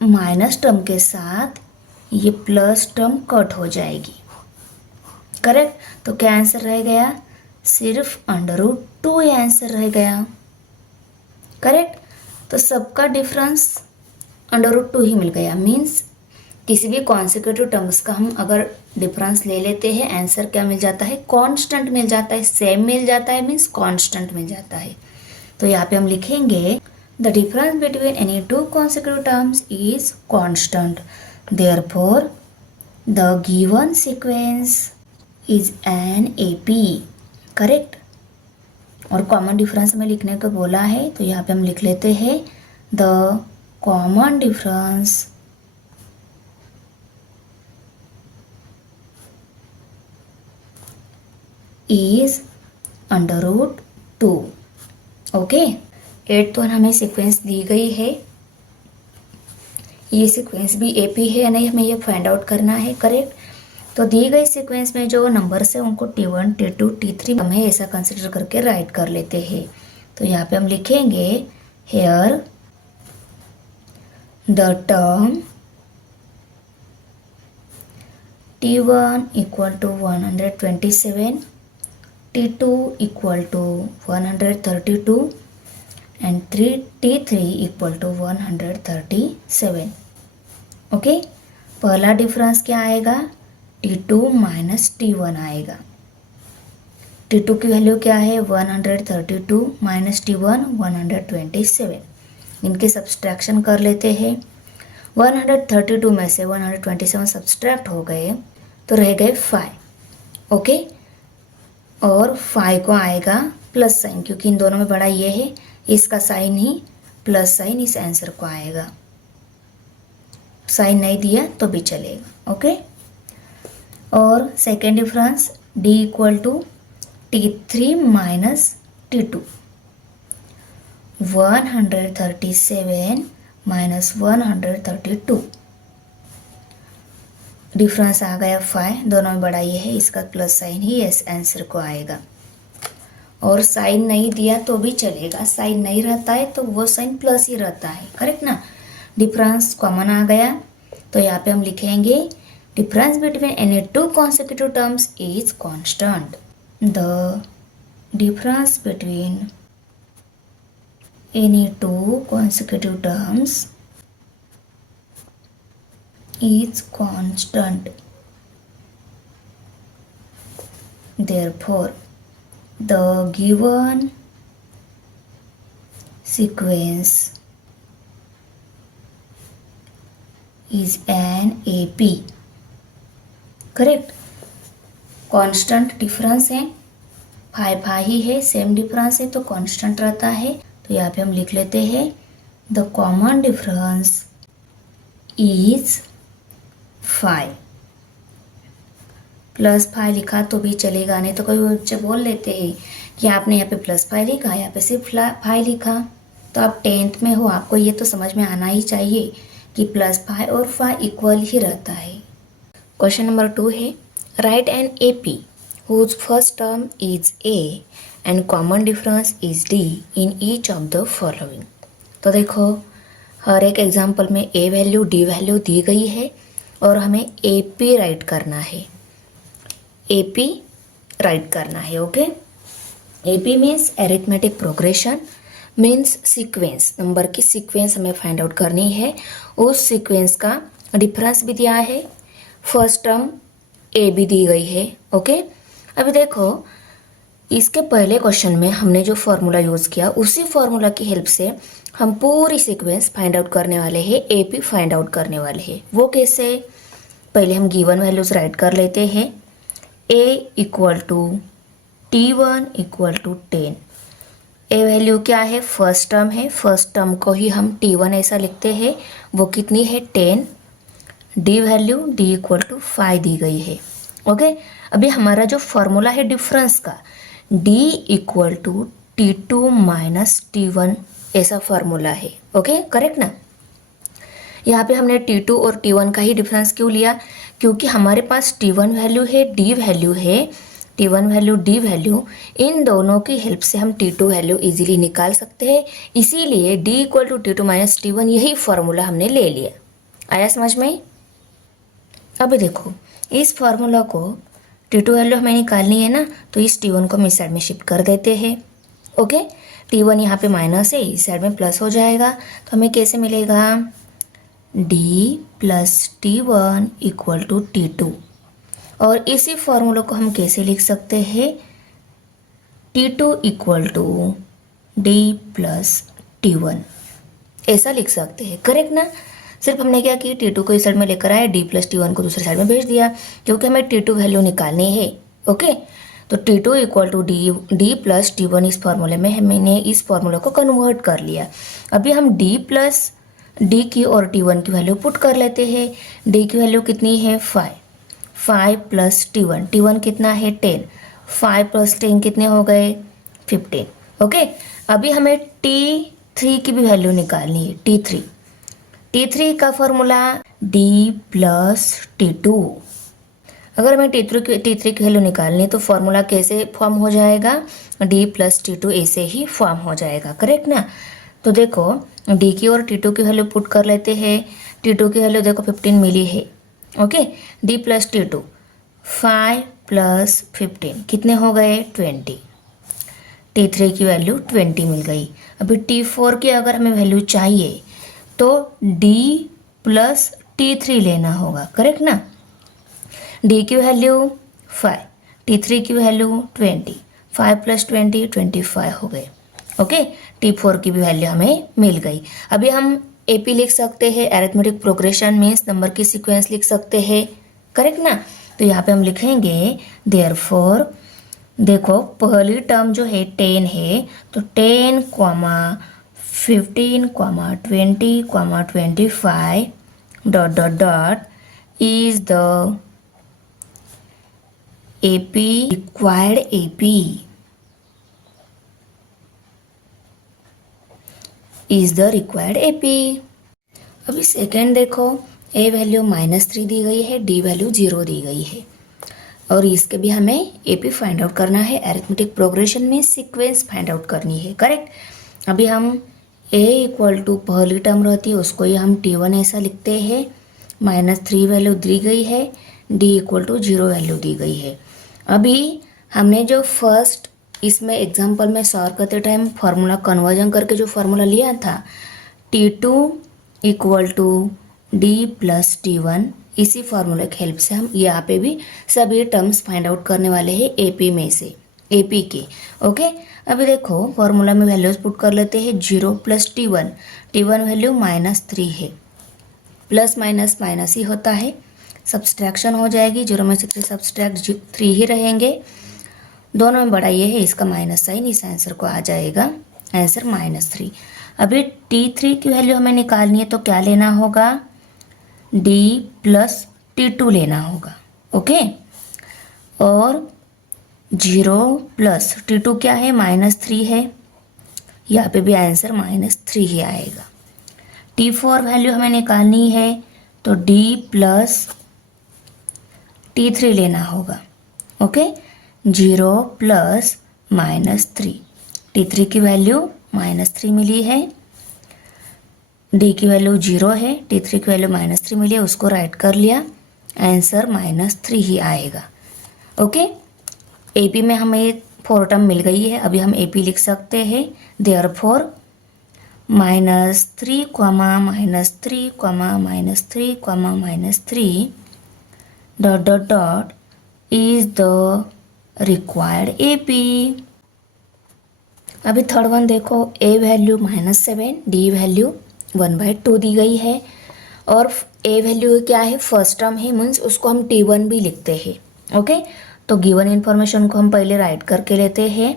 माइनस टर्म के साथ ये प्लस टर्म कट हो जाएगी, करेक्ट? तो क्या आंसर रह गया? सिर्फ √2 ये आंसर रह गया, करेक्ट? तो सबका डिफरेंस √2 ही मिल गया। मीन्स किसी भी कॉन्सिक्यूटिव टर्म्स का हम अगर डिफरेंस ले लेते हैं, आंसर क्या मिल जाता है? कांस्टेंट मिल जाता है, सेम मिल जाता है, मीन्स कांस्टेंट मिल जाता है। तो यहाँ पे हम लिखेंगे the difference between any 2 consecutive terms is constant, therefore the given sequence is N AP, correct? और कॉमन डिफरेंस हमें लिखने को बोला है, तो यहाँ पे हम लिख लेते हैं the common difference is √2। Okay, 8 तो हमें सीक्वेंस दी गई है, ये सीक्वेंस भी एपी है या नहीं हमें ये फाइंड आउट करना है। करेक्ट, तो दी गई सीक्वेंस में जो नंबर्स है उनको T1 T2 T3 हम ऐसा कंसिडर करके राइट कर लेते हैं। तो यहाँ पे हम लिखेंगे here the term T1 equal to 127, T2 equal to 132 and T3 equal to 137। Okay, पहला डिफरेंस क्या आएगा, T2 माइनस T1 आएगा। T2 की वैल्यू क्या है 132 माइनस T1 127। इनके सब्सट्रैक्शन कर लेते हैं। 132 में से 127 सब्सट्रैक्ट हो गए तो रह गए 5। ओके, और 5 को आएगा प्लस साइन, क्योंकि इन दोनों में बड़ा ये है, इसका साइन ही प्लस साइन इस आंसर को आएगा। साइन नहीं दिया तो भी चलेगा। ओके, और second difference D equal to T3 minus T2, 137 minus 132, difference आ गया 5, दोनों में बड़ा ये है, इसका प्लस साइन ही इस आंसर को आएगा। और साइन नहीं दिया तो भी चलेगा, साइन नहीं रहता है तो वो साइन प्लस ही रहता है। करेक्ट ना, डिफरेंस कॉमन आ गया, तो यहाँ पे हम लिखेंगे difference between any two consecutive terms is constant. The difference between any two consecutive terms is constant, therefore the given sequence is an AP। Correct, constant difference है, 5 ही है, सेम डिफरेंस है तो कांस्टेंट रहता है। तो यहाँ पे हम लिख लेते हैं द कॉमन डिफरेंस इज 5। +5 लिखा तो भी चलेगा, नहीं तो कोई बच्चे बोल लेते हैं कि आपने यहाँ पे +5 लिखा, यहाँ पे सिर्फ 5 लिखा। तो आप 10th में हो, आपको ये तो समझ में आना ही चाहिए कि +5 और 5 इक्वल ही रहता है। क्वेश्चन नंबर 2 है write an AP whose first term is A and common difference is D in each of the following। तो देखो, हर एक एग्जाम्पल में A वैल्यू D वैल्यू दी गई है और हमें AP राइट करना है, AP राइट करना है। Okay, AP means arithmetic progression, means sequence, number की सीक्वेंस हमें फाइंड आउट करनी है। उस सीक्वेंस का डिफरेंस भी दिया है, फर्स्ट टर्म A भी दी गई है। ओके, अभी देखो इसके पहले क्वेश्चन में हमने जो फॉर्मूला यूज़ किया उसी फॉर्मूला की हेल्प से हम पूरी सीक्वेंस फाइंड आउट करने वाले हैं, AP फाइंड आउट करने वाले हैं। वो कैसे, पहले हम गिवन वैल्यूज राइट कर लेते हैं। A equal to T1 equal to 10। A value क्या है, फर्स्ट टर्म है, फर्स्ट टर्म को ही हम T1 ऐसा लिखते हैं, वो कितनी है 10। D value D equal to 5 दी गई है। ओके, अभी हमारा जो फॉर्मूला है डिफरेंस का, D equal to T2 minus T1 ऐसा फॉर्मूला है। ओके, करेक्ट ना। यहाँ पे हमने T2 और T1 का ही डिफरेंस क्यों लिया, क्योंकि हमारे पास T1 वैल्यू है, D वैल्यू है, T1 वैल्यू D वैल्यू, इन दोनों की हेल्प से हम T2 वैल्यू इजीली निकाल सकते हैं। इसीलिए D equal to T2 minus T1 यही फॉर्मूला हमने ले लिया। आया समझ में। अभी देखो इस फॉर्मूला को T2 वैल्यू हमें निकालनी है ना, तो इस T1 को हम इस साइड में शिफ्ट कर देते हैं। ओके, T1 यहाँ पे माइनस है, इस साइड में प्लस हो जाएगा, तो हमें कैसे मिलेगा D plus T1 equal to T2। और इसी फॉर्मूला को हम कैसे लिख सकते हैं, T2 equal to D plus T1 ऐसा लिख सकते हैं। करेक्ट ना। सिर्फ हमने क्या कि T2 को इस साइड में लेकर आए, D प्लस T1 को दूसरे साइड में भेज दिया, क्योंकि हमें T2 वैल्यू निकालनी है। ओके, तो T2 equal to D plus T1 इस फॉर्मूले में हमने इस फॉर्मूले को कन्वर्ट कर लिया। अभी हम डी की और T1 की वैल्यू पुट कर लेते हैं। डी की वैल्यू कितनी है 5 प्लस T1 कितना है 10, 5 प्लस 10 कितने हो गए 15। ओके, अभी हमें T3 की भी वैल्यू निकालनी है। T3 का फॉर्मूला D प्लस T2। अगर हमें T3 की वैल्यू निकालनी है तो फॉर्मूला कैसे फॉर्म हो जाएगा, D प्लस T2 ऐसे ही फॉर्म हो जाएगा, करेक्ट ना। तो देखो D की और T2 की वैल्यू पुट कर लेते हैं। T2 की वैल्यू देखो 15 मिली है। Okay, D plus T2 5 plus 15 कितने हो गए 20। T3 की वैल्यू 20 मिल गई। अभी T4 की अगर हमें वैल्यू चाहिए तो D प्लस T3 लेना होगा, करेक्ट ना। D की वैल्यू 5, T3 की वैल्यू 20, 5 प्लस 20 25 हो गए। ओके, T4 की भी वैल्यू हमें मिल गई। अभी हम AP लिख सकते हैं, अरिथमेटिक प्रोग्रेशन मीन्स नंबर की सीक्वेंस लिख सकते हैं, करेक्ट ना। तो यहाँ पे हम लिखेंगे देयरफॉर, देखो पहली टर्म जो है 10 है, तो 10, 15, 20, 25 dot is the AP required AP is the required AP। अभी सेकेंड देखो, A वैल्यू -3 दी गई है, D वैल्यू 0 दी गई है और इसके भी हमें AP फाइंड आउट करना है। अरिथमेटिक प्रोग्रेशन में सीक्वेंस फाइंड आउट करनी है, करेक्ट। अभी हम A इक्वल टू पहली टर्म रहती है उसको ही हम T1 ऐसा लिखते हैं, -3 वैल्यू दी गई है, D इक्वल टू 0 वैल्यू दी गई है। अभी हमने जो फर्स्ट इसमें एग्जाम्पल में सॉल्व करते टाइम फार्मूला कन्वर्जन करके जो फार्मूला लिया था T2 equal to D plus T1, इसी फार्मूले की हेल्प से हम यहाँ पे भी सभी टर्म्स फाइंड आउट करने वाले हैं AP में से, AP के। ओके, अभी देखो फार्मूला में वैल्यूज पुट कर लेते हैं। 0 प्लस T1 वैल्यू -3 है, प्लस माइनस माइनस ही होता है, सब्सट्रैक्शन हो जाएगी। 0 में से 3 सब्सट्रैक्ट 3 ही रहेंगे, दोनों में बड़ा ये है, इसका माइनस साइन इस आंसर को आ जाएगा, आंसर -3। अभी T3 की वैल्यू हमें निकालनी है तो क्या लेना होगा, D प्लस T2 लेना होगा। ओके, और 0 प्लस T2 क्या है -3 है, यहाँ पे भी आंसर -3 ही आएगा। T4 वैल्यू हमें निकालनी है तो D प्लस T3 लेना होगा। ओके, 0 प्लस -3, T3 की वैल्यू -3 मिली है, D की वैल्यू 0 है, T3 की वैल्यू -3 मिली है, उसको राइट कर लिया, आंसर -3 ही आएगा। ओके, AP में हमें 4 टर्म मिल गई है। अभी हम AP लिख सकते हैं, therefore -3, -3, -3 dot is the required AP। अभी थर्ड वन देखो, A वैल्यू -7, D वैल्यू 1/2 दी गई है और A वैल्यू क्या है, फर्स्ट टर्म है, मीन्स उसको हम T1 भी लिखते हैं। ओके, तो गिवन इन्फॉर्मेशन को हम पहले राइट करके लेते हैं,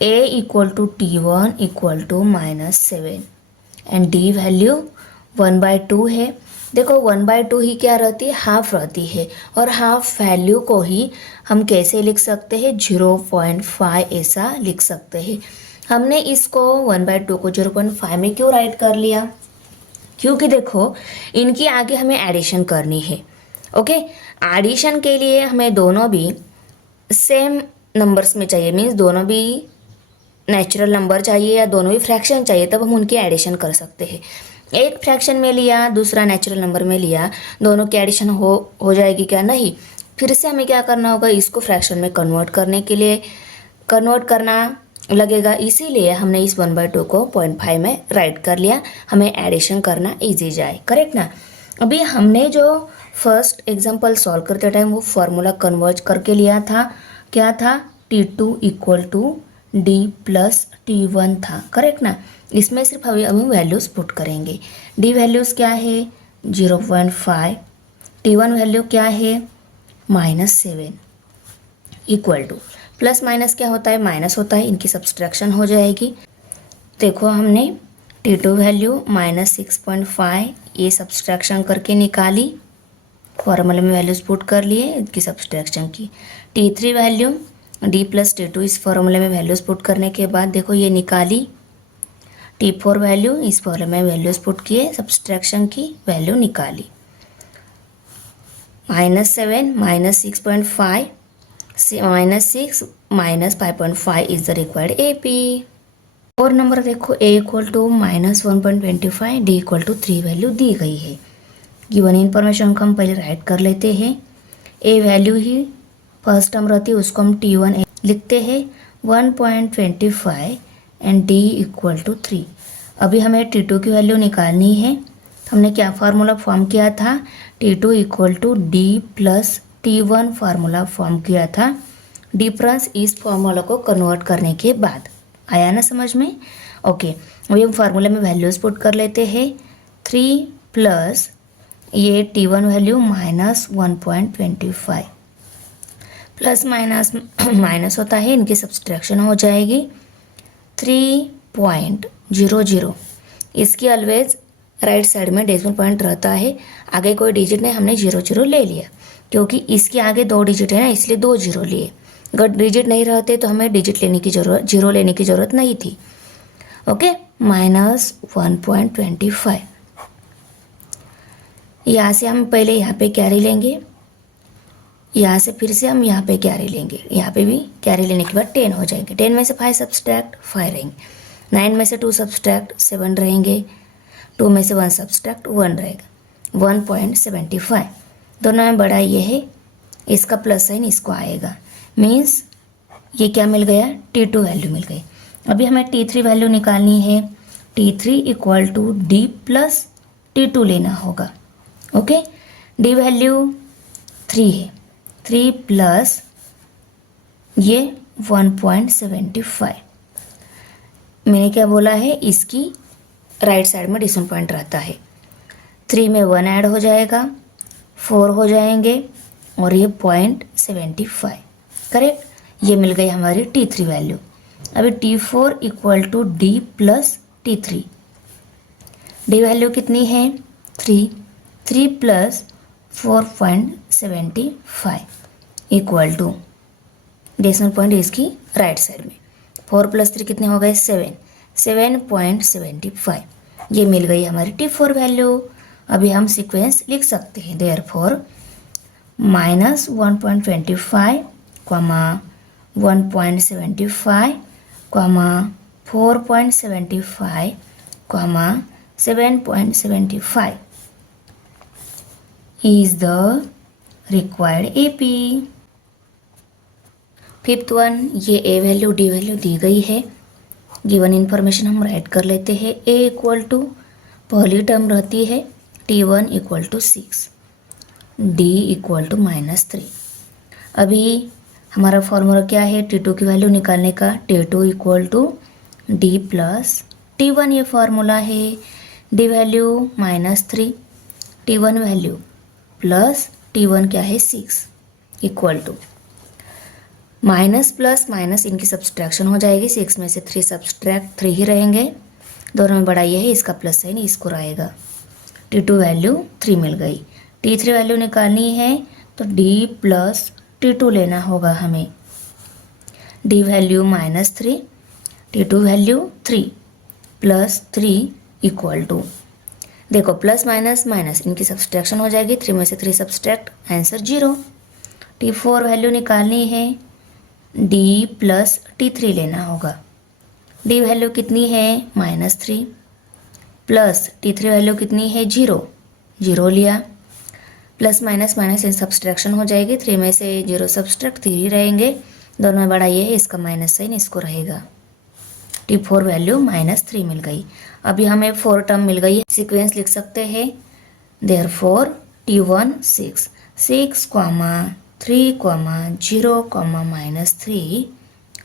A equal to T1 equal to -7 and D value 1/2 है। देखो 1/2 ही क्या रहती है, हाफ रहती है, और हाफ वैल्यू को ही हम कैसे लिख सकते हैं, 0.5 ऐसा लिख सकते हैं। हमने इसको 1/2 को 0.5 में क्यों राइट कर लिया, क्योंकि देखो इनकी आगे हमें एडिशन करनी है। ओके, एडिशन के लिए हमें दोनों भी सेम नंबर्स में चाहिए, मीन्स दोनों भी नेचुरल नंबर चाहिए या दोनों भी फ्रैक्शन चाहिए, तब हम उनकी एडिशन कर सकते हैं। एक फ्रैक्शन में लिया, दूसरा नेचुरल नंबर में लिया, दोनों की एडिशन हो जाएगी क्या, नहीं। फिर से हमें क्या करना होगा, इसको फ्रैक्शन में कन्वर्ट करने के लिए कन्वर्ट करना लगेगा, इसीलिए हमने इस 1/2 को 0.5 में राइट कर लिया, हमें एडिशन करना ईजी जाए, करेक्ट ना। अभी हमने जो फर्स्ट एग्जाम्पल सॉल्व करते टाइम वो फार्मूला कन्वर्ट करके लिया था, क्या था, T2 equal to D plus T1 था, करेक्ट ना। इसमें सिर्फ अभी हम वैल्यूज़ पुट करेंगे। D वैल्यूज़ क्या है 0.5, T1 वैल्यू क्या है -7 इक्वल टू, प्लस माइनस क्या होता है, माइनस होता है, इनकी सब्सट्रैक्शन हो जाएगी। देखो हमने T2 वैल्यू -6.5 ये सब्सट्रैक्शन करके निकाली, फॉर्मूले में वैल्यूज पुट कर लिए, इनकी सब्सट्रैक्शन की। T3 वैल्यू D+T2 इस फॉर्मूले में वैल्यूज पुट करने के बाद देखो ये निकाली। T4 वैल्यू इस फॉर्मूले में वैल्यूज पुट किए, सब्सट्रैक्शन की वैल्यू निकाली। -7 -6.5 -6 -5.5 इज द रिक्वायर्ड AP। और नंबर देखो A equal to -1.25, D equal to 3 value दी गई है। गिवन इन्फॉर्मेशन को हम पहले राइट कर लेते हैं। A value he first term रहती है, उसको हम T1 लिखते हैं 1.25 एंड D इक्वल टू 3। अभी हमें T2 की वैल्यू निकालनी है। हमने क्या फार्मूला फॉर्म किया था, T2 equal to D+T1 formula form किया था। डिफरेंस इस फार्मूला को कन्वर्ट करने के बाद आया ना समझ में। ओके, अभी हम फार्मूले में वैल्यूज पुट कर लेते हैं। 3 प्लस ये T1 value -1.25, plus minus minus होता है, इनकी सब्सट्रैक्शन हो जाएगी। 3.00, इसकी ऑलवेज राइट साइड में डेसिमल पॉइंट रहता है, आगे कोई डिजिट नहीं, हमने 00 ले लिया क्योंकि इसके आगे 2 डिजिट है ना, इसलिए 2 0 लिए। अगर डिजिट नहीं रहते तो हमें डिजिट लेने की जरूरत, 0 लेने की ज़रूरत नहीं थी। ओके, -1.25। यहाँ से हम पहले यहाँ पे कैरी लेंगे, यहाँ से फिर से हम यहाँ पे कैरी लेंगे, यहाँ पे भी कैरी लेने के बाद 10 हो जाएंगे। 10 में से 5 सब्सट्रैक्ट 5 रहेंगे, 9 में से 2 सब्सट्रैक्ट 7 रहेंगे, 2 में से 1 सब्सट्रैक्ट 1 रहेगा। 1.75 दोनों में बड़ा ये है, इसका प्लस साइन इसको आएगा, मीन्स ये क्या मिल गया, T2 वैल्यू मिल गई। अभी हमें T3 वैल्यू निकालनी है। T3 इक्वल टू D+T2 लेना होगा। ओके, D वैल्यू 3 है, 3 प्लस ये 1.75। मैंने क्या बोला है, इसकी राइट साइड में डेसिमल पॉइंट रहता है। 3 में 1 ऐड हो जाएगा, 4 हो जाएंगे और ये 0.75, करेक्ट। ये मिल गई हमारी T3 वैल्यू। अभी T4 equal to D+T3। D value कितनी है, 3 plus 4.75 equal to, decimal point इसकी राइट साइड में, 4 + 3 कितने हो गए, 7.75। ये मिल गई हमारी T4 वैल्यू। अभी हम सीक्वेंस लिख सकते हैं, therefore -1.25, 1.75, 4.75, 7.75 is the required AP। Fifth one, ये A वैल्यू D वैल्यू दी गई है। गिवन इन्फॉर्मेशन हम राइट कर लेते हैं। A इक्वल टू पहली टर्म रहती है T1 equal to 6, D equal to -3। अभी हमारा फॉर्मूला क्या है, T2 की वैल्यू निकालने का, T2 इक्वल टू D+T1 ये फार्मूला है। D value -3, T1 value plus T1 क्या है 6 equal to, minus plus minus इनकी सब्सट्रैक्शन हो जाएगी। 6 में से 3 सब्सट्रैक्ट 3 ही रहेंगे, दोनों में बड़ा ये है, इसका प्लस साइन इसको रहेगा। T2 वैल्यू 3 मिल गई। T3 वैल्यू निकालनी है तो D+T2 लेना होगा हमें। D value -3, T2 value 3 plus 3 equal to, देखो प्लस माइनस माइनस इनकी सब्सट्रैक्शन हो जाएगी। 3 में से 3 सब्सट्रैक्ट, आंसर 0। T4 वैल्यू निकालनी है, D+T3 लेना होगा। D वैल्यू कितनी है, -3 प्लस T3 वैल्यू कितनी है, 0 लिया, प्लस माइनस माइनस इन सब्सट्रैक्शन हो जाएगी। 3 में से 0 सब्सट्रैक्ट 3 ही रहेंगे, दोनों में बड़ा ये है, इसका माइनस साइन इसको रहेगा। T4 वैल्यू -3 मिल गई। अभी हमें 4 टर्म मिल गई है, सीक्वेंस लिख सकते हैं। Therefore T1 6, 6, 3, 0, -3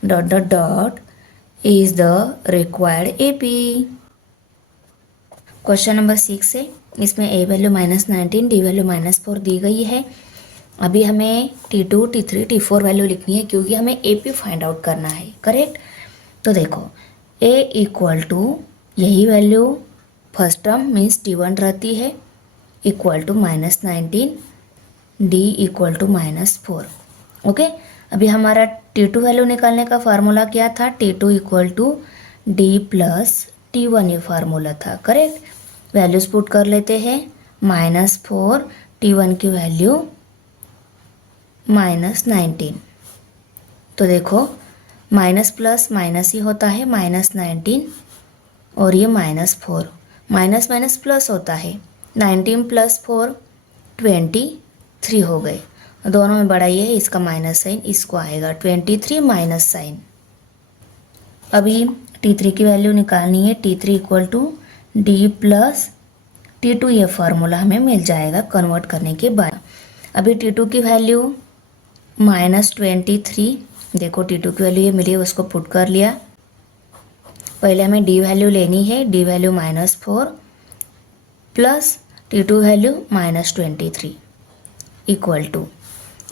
dot dot dot is the required AP। Question number 6 है, इसमें A वैल्यू -19, D वैल्यू -4 दी गई है। अभी हमें T2, T3, T4 वैल्यू लिखनी है क्योंकि हमें AP फाइंड आउट करना है, करेक्ट। तो देखो A इक्वल टू यही value first term means T1 रहती है equal to -19, D equal to -4। Okay, अभी हमारा T2 वैल्यू निकालने का फार्मूला क्या था, T2 equal to D plus T1 ये फार्मूला था, करेक्ट। वैल्यूज पुट कर लेते हैं, -4, T1 की वैल्यू -19। तो देखो माइनस प्लस माइनस ही होता है, -19 और ये -4, माइनस माइनस प्लस होता है, 19 + 4 23 हो गए। दोनों में बड़ा ये है, इसका माइनस साइन, इसको आएगा 23 माइनस साइन। अभी T3 की वैल्यू निकालनी है, T3 equal to D plus T2 ये फार्मूला हमें मिल जाएगा कन्वर्ट करने के बाद। अभी T2 की वैल्यू -23, देखो T2 की वैल्यू ये मिली है, उसको पुट कर लिया। पहले हमें D वैल्यू लेनी है, D value -4 plus T2 value -23 equal to,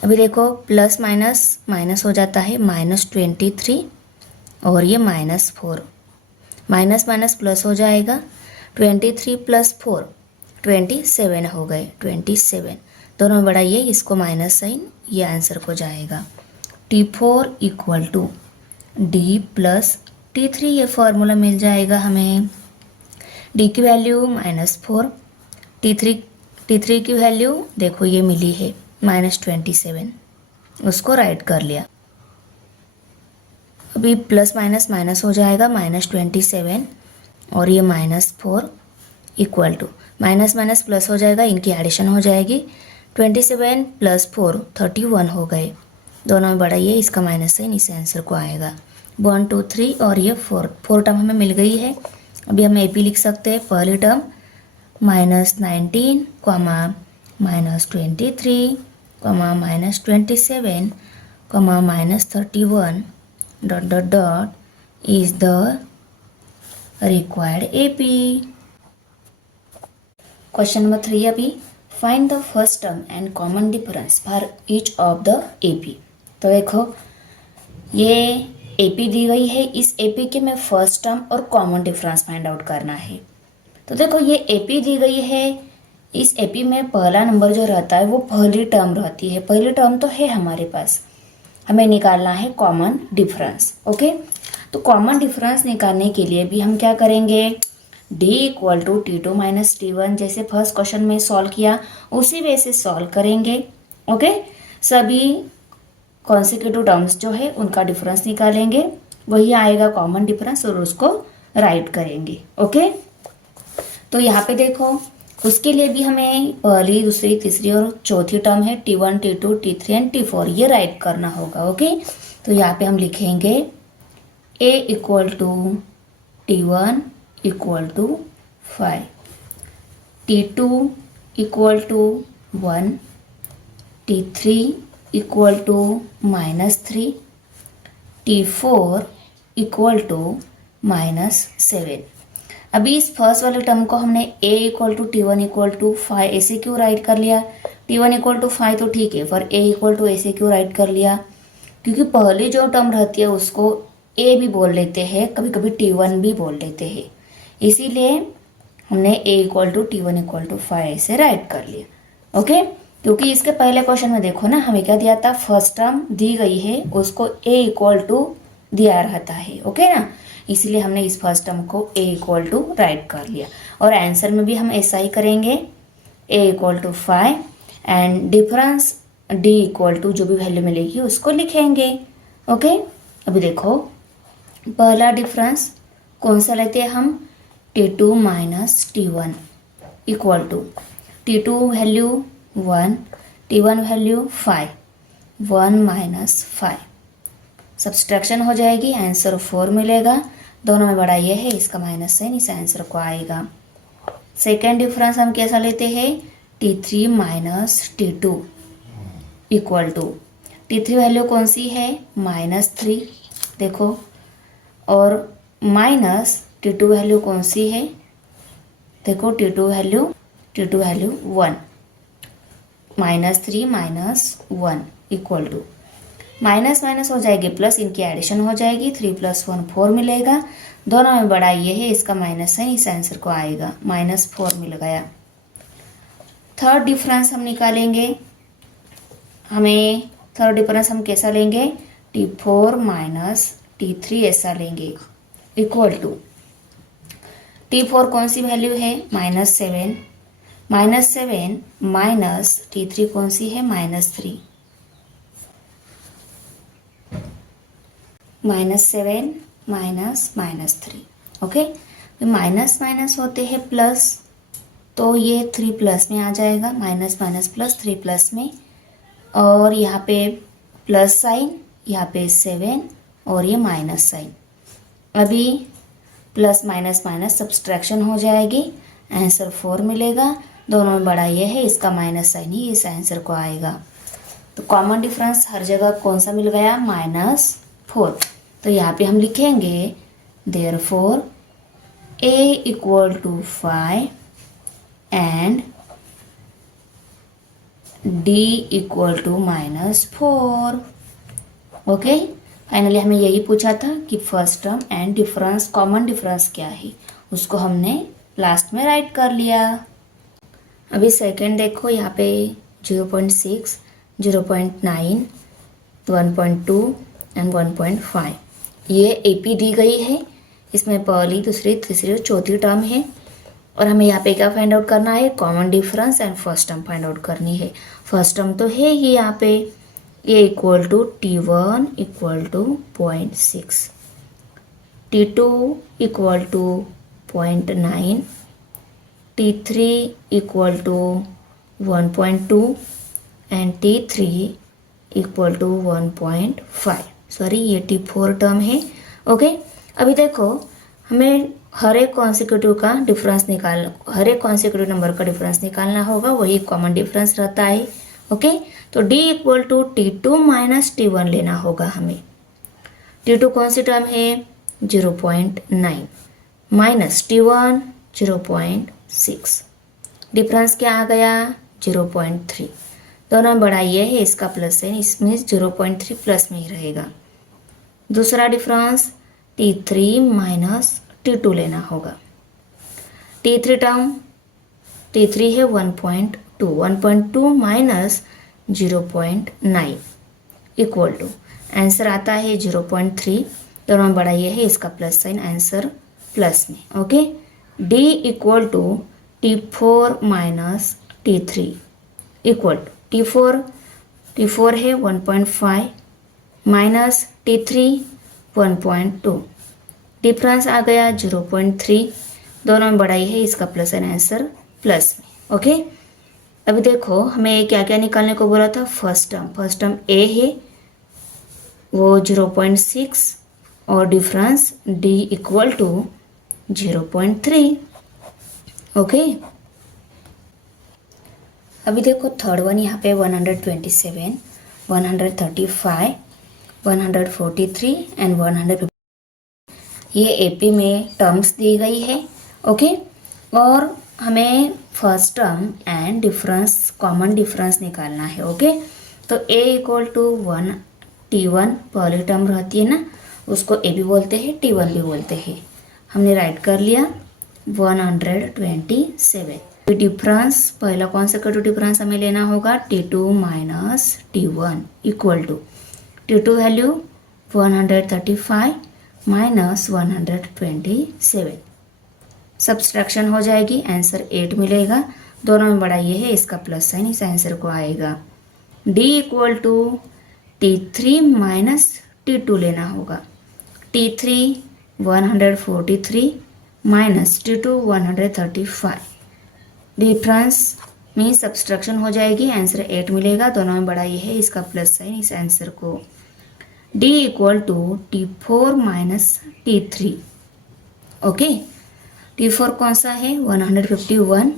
अभी देखो प्लस माइनस माइनस हो जाता है, -23 और ये -4, माइनस माइनस प्लस हो जाएगा, 23 + 4 27 हो गए, 27। दोनों में बड़ा ये, इसको माइनस साइन, ये आंसर को जाएगा। T4 equal to D plus T3 ये फार्मूला मिल जाएगा हमें। D की वैल्यू -4, T3 की वैल्यू देखो ये मिली है -27, उसको राइट कर लिया। अभी प्लस माइनस माइनस हो जाएगा, -27 और ये -4 equal to, minus minus plus हो जाएगा, इनकी एडिशन हो जाएगी, 27 + 4 31 हो गए। दोनों में बड़ा ये, इसका माइनस साइन, इस आंसर को आएगा 1 2 3 और ये 4 टर्म हमें मिल गई है। अभी हम AP लिख सकते हैं, पहली term -19, -23, -27, -31 dot dot dot is the required AP। Question number 3 अभी, find the first term and common difference for each of the AP। तो देखो ये AP दी गई है, इस AP के में फर्स्ट टर्म और कॉमन डिफरेंस फाइंड आउट करना है। तो देखो ये AP दी गई है, इस AP में पहला नंबर जो रहता है वो पहली टर्म रहती है, पहली टर्म तो है हमारे पास, हमें निकालना है कॉमन डिफरेंस। ओके, तो कॉमन डिफरेंस निकालने के लिए भी हम क्या करेंगे, D equal to T2 - T1 जैसे फर्स्ट क्वेश्चन में सॉल्व किया उसी वे से सॉल्व करेंगे। ओके, सभी कॉन्सिक्यूटिव टर्म्स जो है उनका डिफरेंस निकालेंगे, वही आएगा कॉमन डिफरेंस और उसको राइट करेंगे। ओके, तो यहाँ पे देखो उसके लिए भी हमें पहली, दूसरी, तीसरी और चौथी टर्म है T1, T2, T3 and T4 ये राइट करना होगा। ओके, तो यहाँ पे हम लिखेंगे A equal to T1 equal to 5, T2 equal to 1, T3 equal to -3, T4 equal to -7। अभी इस फर्स्ट वाले टर्म को हमने A equal to T1 equal to 5 ऐसे क्यों राइट कर लिया, T1 इक्वल टू 5 तो ठीक है, पर A इक्वल टू ऐसे क्यों राइट कर लिया, क्योंकि पहली जो टर्म रहती है उसको A भी बोल लेते हैं, कभी कभी T1 भी बोल लेते हैं, इसीलिए हमने A equal to T1 equal to 5 ऐसे राइट कर लिया। ओके, क्योंकि इसके पहले क्वेश्चन में देखो ना हमें क्या दिया था, फर्स्ट टर्म दी गई है उसको A इक्वल टू दिया रहता है। ओके ना, इसलिए हमने इस फर्स्ट टर्म को A इक्वल टू राइट कर लिया, और आंसर में भी हम ऐसा ही करेंगे, A equal to 5 and difference D equal to जो भी वैल्यू मिलेगी उसको लिखेंगे। ओके, अभी देखो पहला डिफरेंस कौन सा लेते हैं हम, T2 - T1 equal to T2 value 1, T1 value 5, 1 - 5 subtraction हो जाएगी, आंसर 4 मिलेगा। दोनों में बड़ा ये है, इसका माइनस साइन इस आंसर को आएगा। सेकेंड डिफरेंस हम कैसा लेते हैं, T3 - T2 equal to T3 value कौन सी है, -3 देखो, और माइनस T2 वैल्यू कौन सी है, देखो T2 value 1, -3 -1 equal to minus minus हो जाएगी प्लस, इनकी एडिशन हो जाएगी, 3 + 1 4 मिलेगा। दोनों में बड़ा ये है, इसका माइनस है, इस आंसर को आएगा -4 मिल गया। थर्ड डिफरेंस हम निकालेंगे। हमें थर्ड डिफरेंस हम कैसा लेंगे, T4 - T3 ऐसा लेंगे इक्वल टू T4 कौन सी वैल्यू है, -7 -7 माइनस T3 कौन सी है, -3 -7 -3 ओके। माइनस माइनस होते हैं प्लस, तो ये 3 प्लस में आ जाएगा, माइनस माइनस प्लस 3 प्लस में, और यहाँ पे प्लस साइन, यहाँ पे 7 और ये माइनस साइन। अभी प्लस माइनस माइनस सब्सट्रैक्शन हो जाएगी, आंसर 4 मिलेगा। दोनों में बड़ा ये है, इसका माइनस साइन ही इस आंसर को आएगा। तो कॉमन डिफरेंस हर जगह कौन सा मिल गया, -4। तो यहाँ पे हम लिखेंगे therefore A = 5 and D = -4। Okay, finally हमें यही पूछा था कि first term and difference, common difference क्या है, उसको हमने लास्ट में राइट कर लिया। अभी सेकंड देखो, यहाँ पे 0.6, 0.9, 1.2 एंड 1.5 ये AP दी गई है। इसमें पहली, दूसरी, तीसरी और चौथी टर्म है, और हमें यहाँ पे क्या फाइंड आउट करना है, common difference and first term find out करनी है। फर्स्ट टर्म तो है ही यहाँ पे, A = T1 = 0.6, T2 = 0.9, T3 = 1.2 and T3 = 1.5। Sorry, ये T4 टर्म है। ओके, अभी देखो हमें हर एक कॉन्सिक्यूटिव का डिफरेंस हर एक कॉन्सिक्यूटिव नंबर का डिफरेंस निकालना होगा, वही कॉमन डिफरेंस रहता है। ओके, तो D = T2 - T1 लेना होगा हमें। T2 कौन सी टर्म है, 0.9 माइनस T1 0.6, डिफरेंस क्या आ गया, 0.3। दोनों में बड़ा ये है, इसका प्लस है, इसमें 0.3 प्लस में ही रहेगा। दूसरा डिफरेंस T3 - T2 लेना होगा। T3 टर्म, T3 है 1.2, 1.2 माइनस 0.9 इक्वल टू आंसर आता है 0.3। दोनों में बड़ा ये है, इसका प्लस साइन, आंसर प्लस में। Okay, D = T4 - T3 equal to T4 है 1.5 माइनस T3 1.2, डिफरेंस आ गया 0.3। दोनों में बड़ा ही है, इसका प्लस एंड आंसर प्लस में। ओके, अभी देखो हमें क्या क्या निकालने को बोला था। फर्स्ट टर्म A है, वो 0.6 और डिफरेंस D = 0.3। ओके, अभी देखो थर्ड वन, यहाँ पे 127, 135, 143 एंड 150 ये AP में टर्म्स दी गई है। ओके, और हमें first term and difference, common difference निकालना है। ओके, तो A = 1, T1 पहली टर्म रहती है ना, उसको A भी बोलते हैं, T1 भी बोलते हैं। हमने राइट कर लिया 127। डिफरेंस, पहला कॉन्सेक्यूटिव डिफरेंस हमें लेना होगा T2 - T1 equal to T2 value 135 minus 127, subtraction हो जाएगी, आंसर 8 मिलेगा। दोनों में बड़ा ये है, इसका प्लस साइन इस आंसर को आएगा। D = T3 - T2 लेना होगा। T3 143 माइनस T2 135, डिफरेंस में सब्सट्रैक्शन हो जाएगी, आंसर 8 मिलेगा। दोनों में बड़ा ये है, इसका प्लस साइन इस आंसर को। D = T4 - T3। Okay, T4 कौन सा है, 151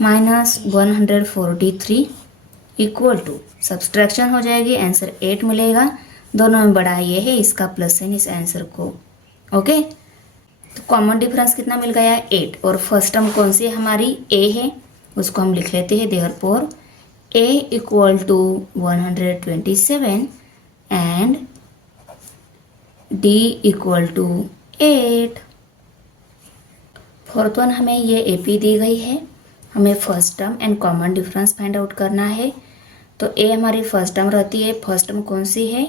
माइनस 143 इक्वल टू, सब्सट्रैक्शन हो जाएगी, आंसर 8 मिलेगा। दोनों में बड़ा ये है, इसका प्लस साइन इस आंसर को। ओके, तो कॉमन डिफरेंस कितना मिल गया, 8। और फर्स्ट टर्म कौन सी है हमारी, A है, उसको हम लिख लेते हैं। Therefore A equal to 127 and D equal to 8। Fourth one हमें ये AP दी गई है, हमें first term and common difference find out करना है। तो A हमारी फर्स्ट टर्म रहती है, फर्स्ट टर्म कौन सी है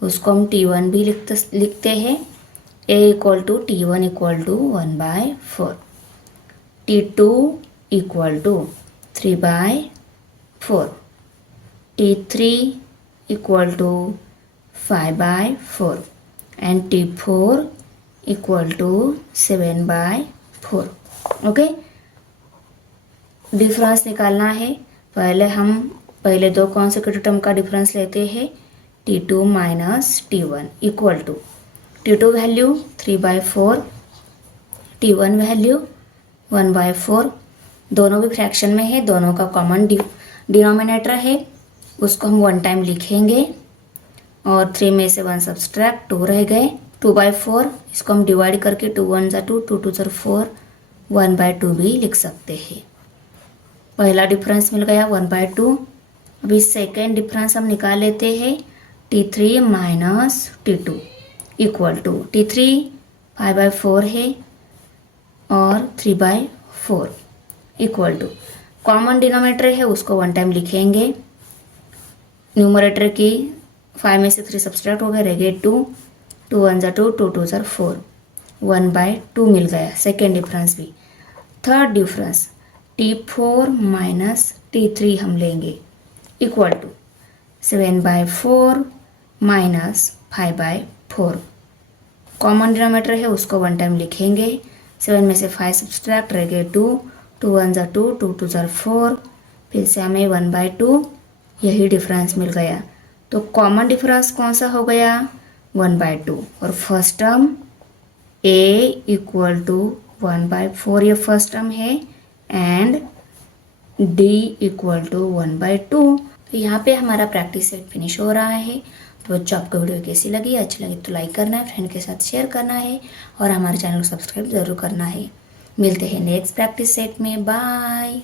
उसको हम T1 भी लिखते हैं। A equal to T1 equal to 1/4, T2 equal to 3/4, T3 equal to 5/4 and T4 equal to 7/4। Okay, difference निकालना है। पहले दो कॉन्सेक्यूटिव टर्म का डिफरेंस लेते हैं, T2 minus T1 equal to T2 value 3/4, T1 value 1/4। दोनों भी फ्रैक्शन में है, दोनों का कॉमन डिनोमिनेटर है, उसको हम वन टाइम लिखेंगे और 3 में से 1 सब्सट्रैक्ट 2 रह गए। 2/4 इसको हम डिवाइड करके 2 1 ज़ा 2, 2 2 ज़ा 4, 1/2 भी लिख सकते हैं। पहला डिफरेंस मिल गया 1/2। अभी सेकेंड डिफरेंस हम निकाल लेते हैं, T3 minus T2 equal to T3 5/4 है और 3/4 इक्वल टू कॉमन डिनोमिनेटर है, उसको वन टाइम लिखेंगे। न्यूमरेटर की 5 में से 3 सब्सट्रैक्ट हो गए, रह गए 2, 2 1 ज़ा 2, 2 2 ज़ा 4, 1/2 मिल गया। सेकेंड डिफरेंस भी। Third difference T4 minus T3 हम लेंगे equal to 7/4 minus 5/4। Common denominator है, उसको वन टाइम लिखेंगे। 7 में से 5 सब्सट्रैक्ट रह गए 2, 2 1 ज़ा 2, 2 2 ज़ा 4, फिर से हमें 1/2 यही डिफरेंस मिल गया। तो कॉमन डिफरेंस कौन सा हो गया 1/2 और first term A equal to 1/4 ये फर्स्ट टर्म है एंड D इक्वल टू 1/2। तो यहाँ पे हमारा प्रैक्टिस सेट फिनिश हो रहा है। तो बच्चों आपको वीडियो कैसी लगी, अच्छी लगी तो लाइक करना है, फ्रेंड के साथ शेयर करना है और हमारे चैनल को सब्सक्राइब ज़रूर करना है। मिलते हैं नेक्स्ट प्रैक्टिस सेट में, बाय।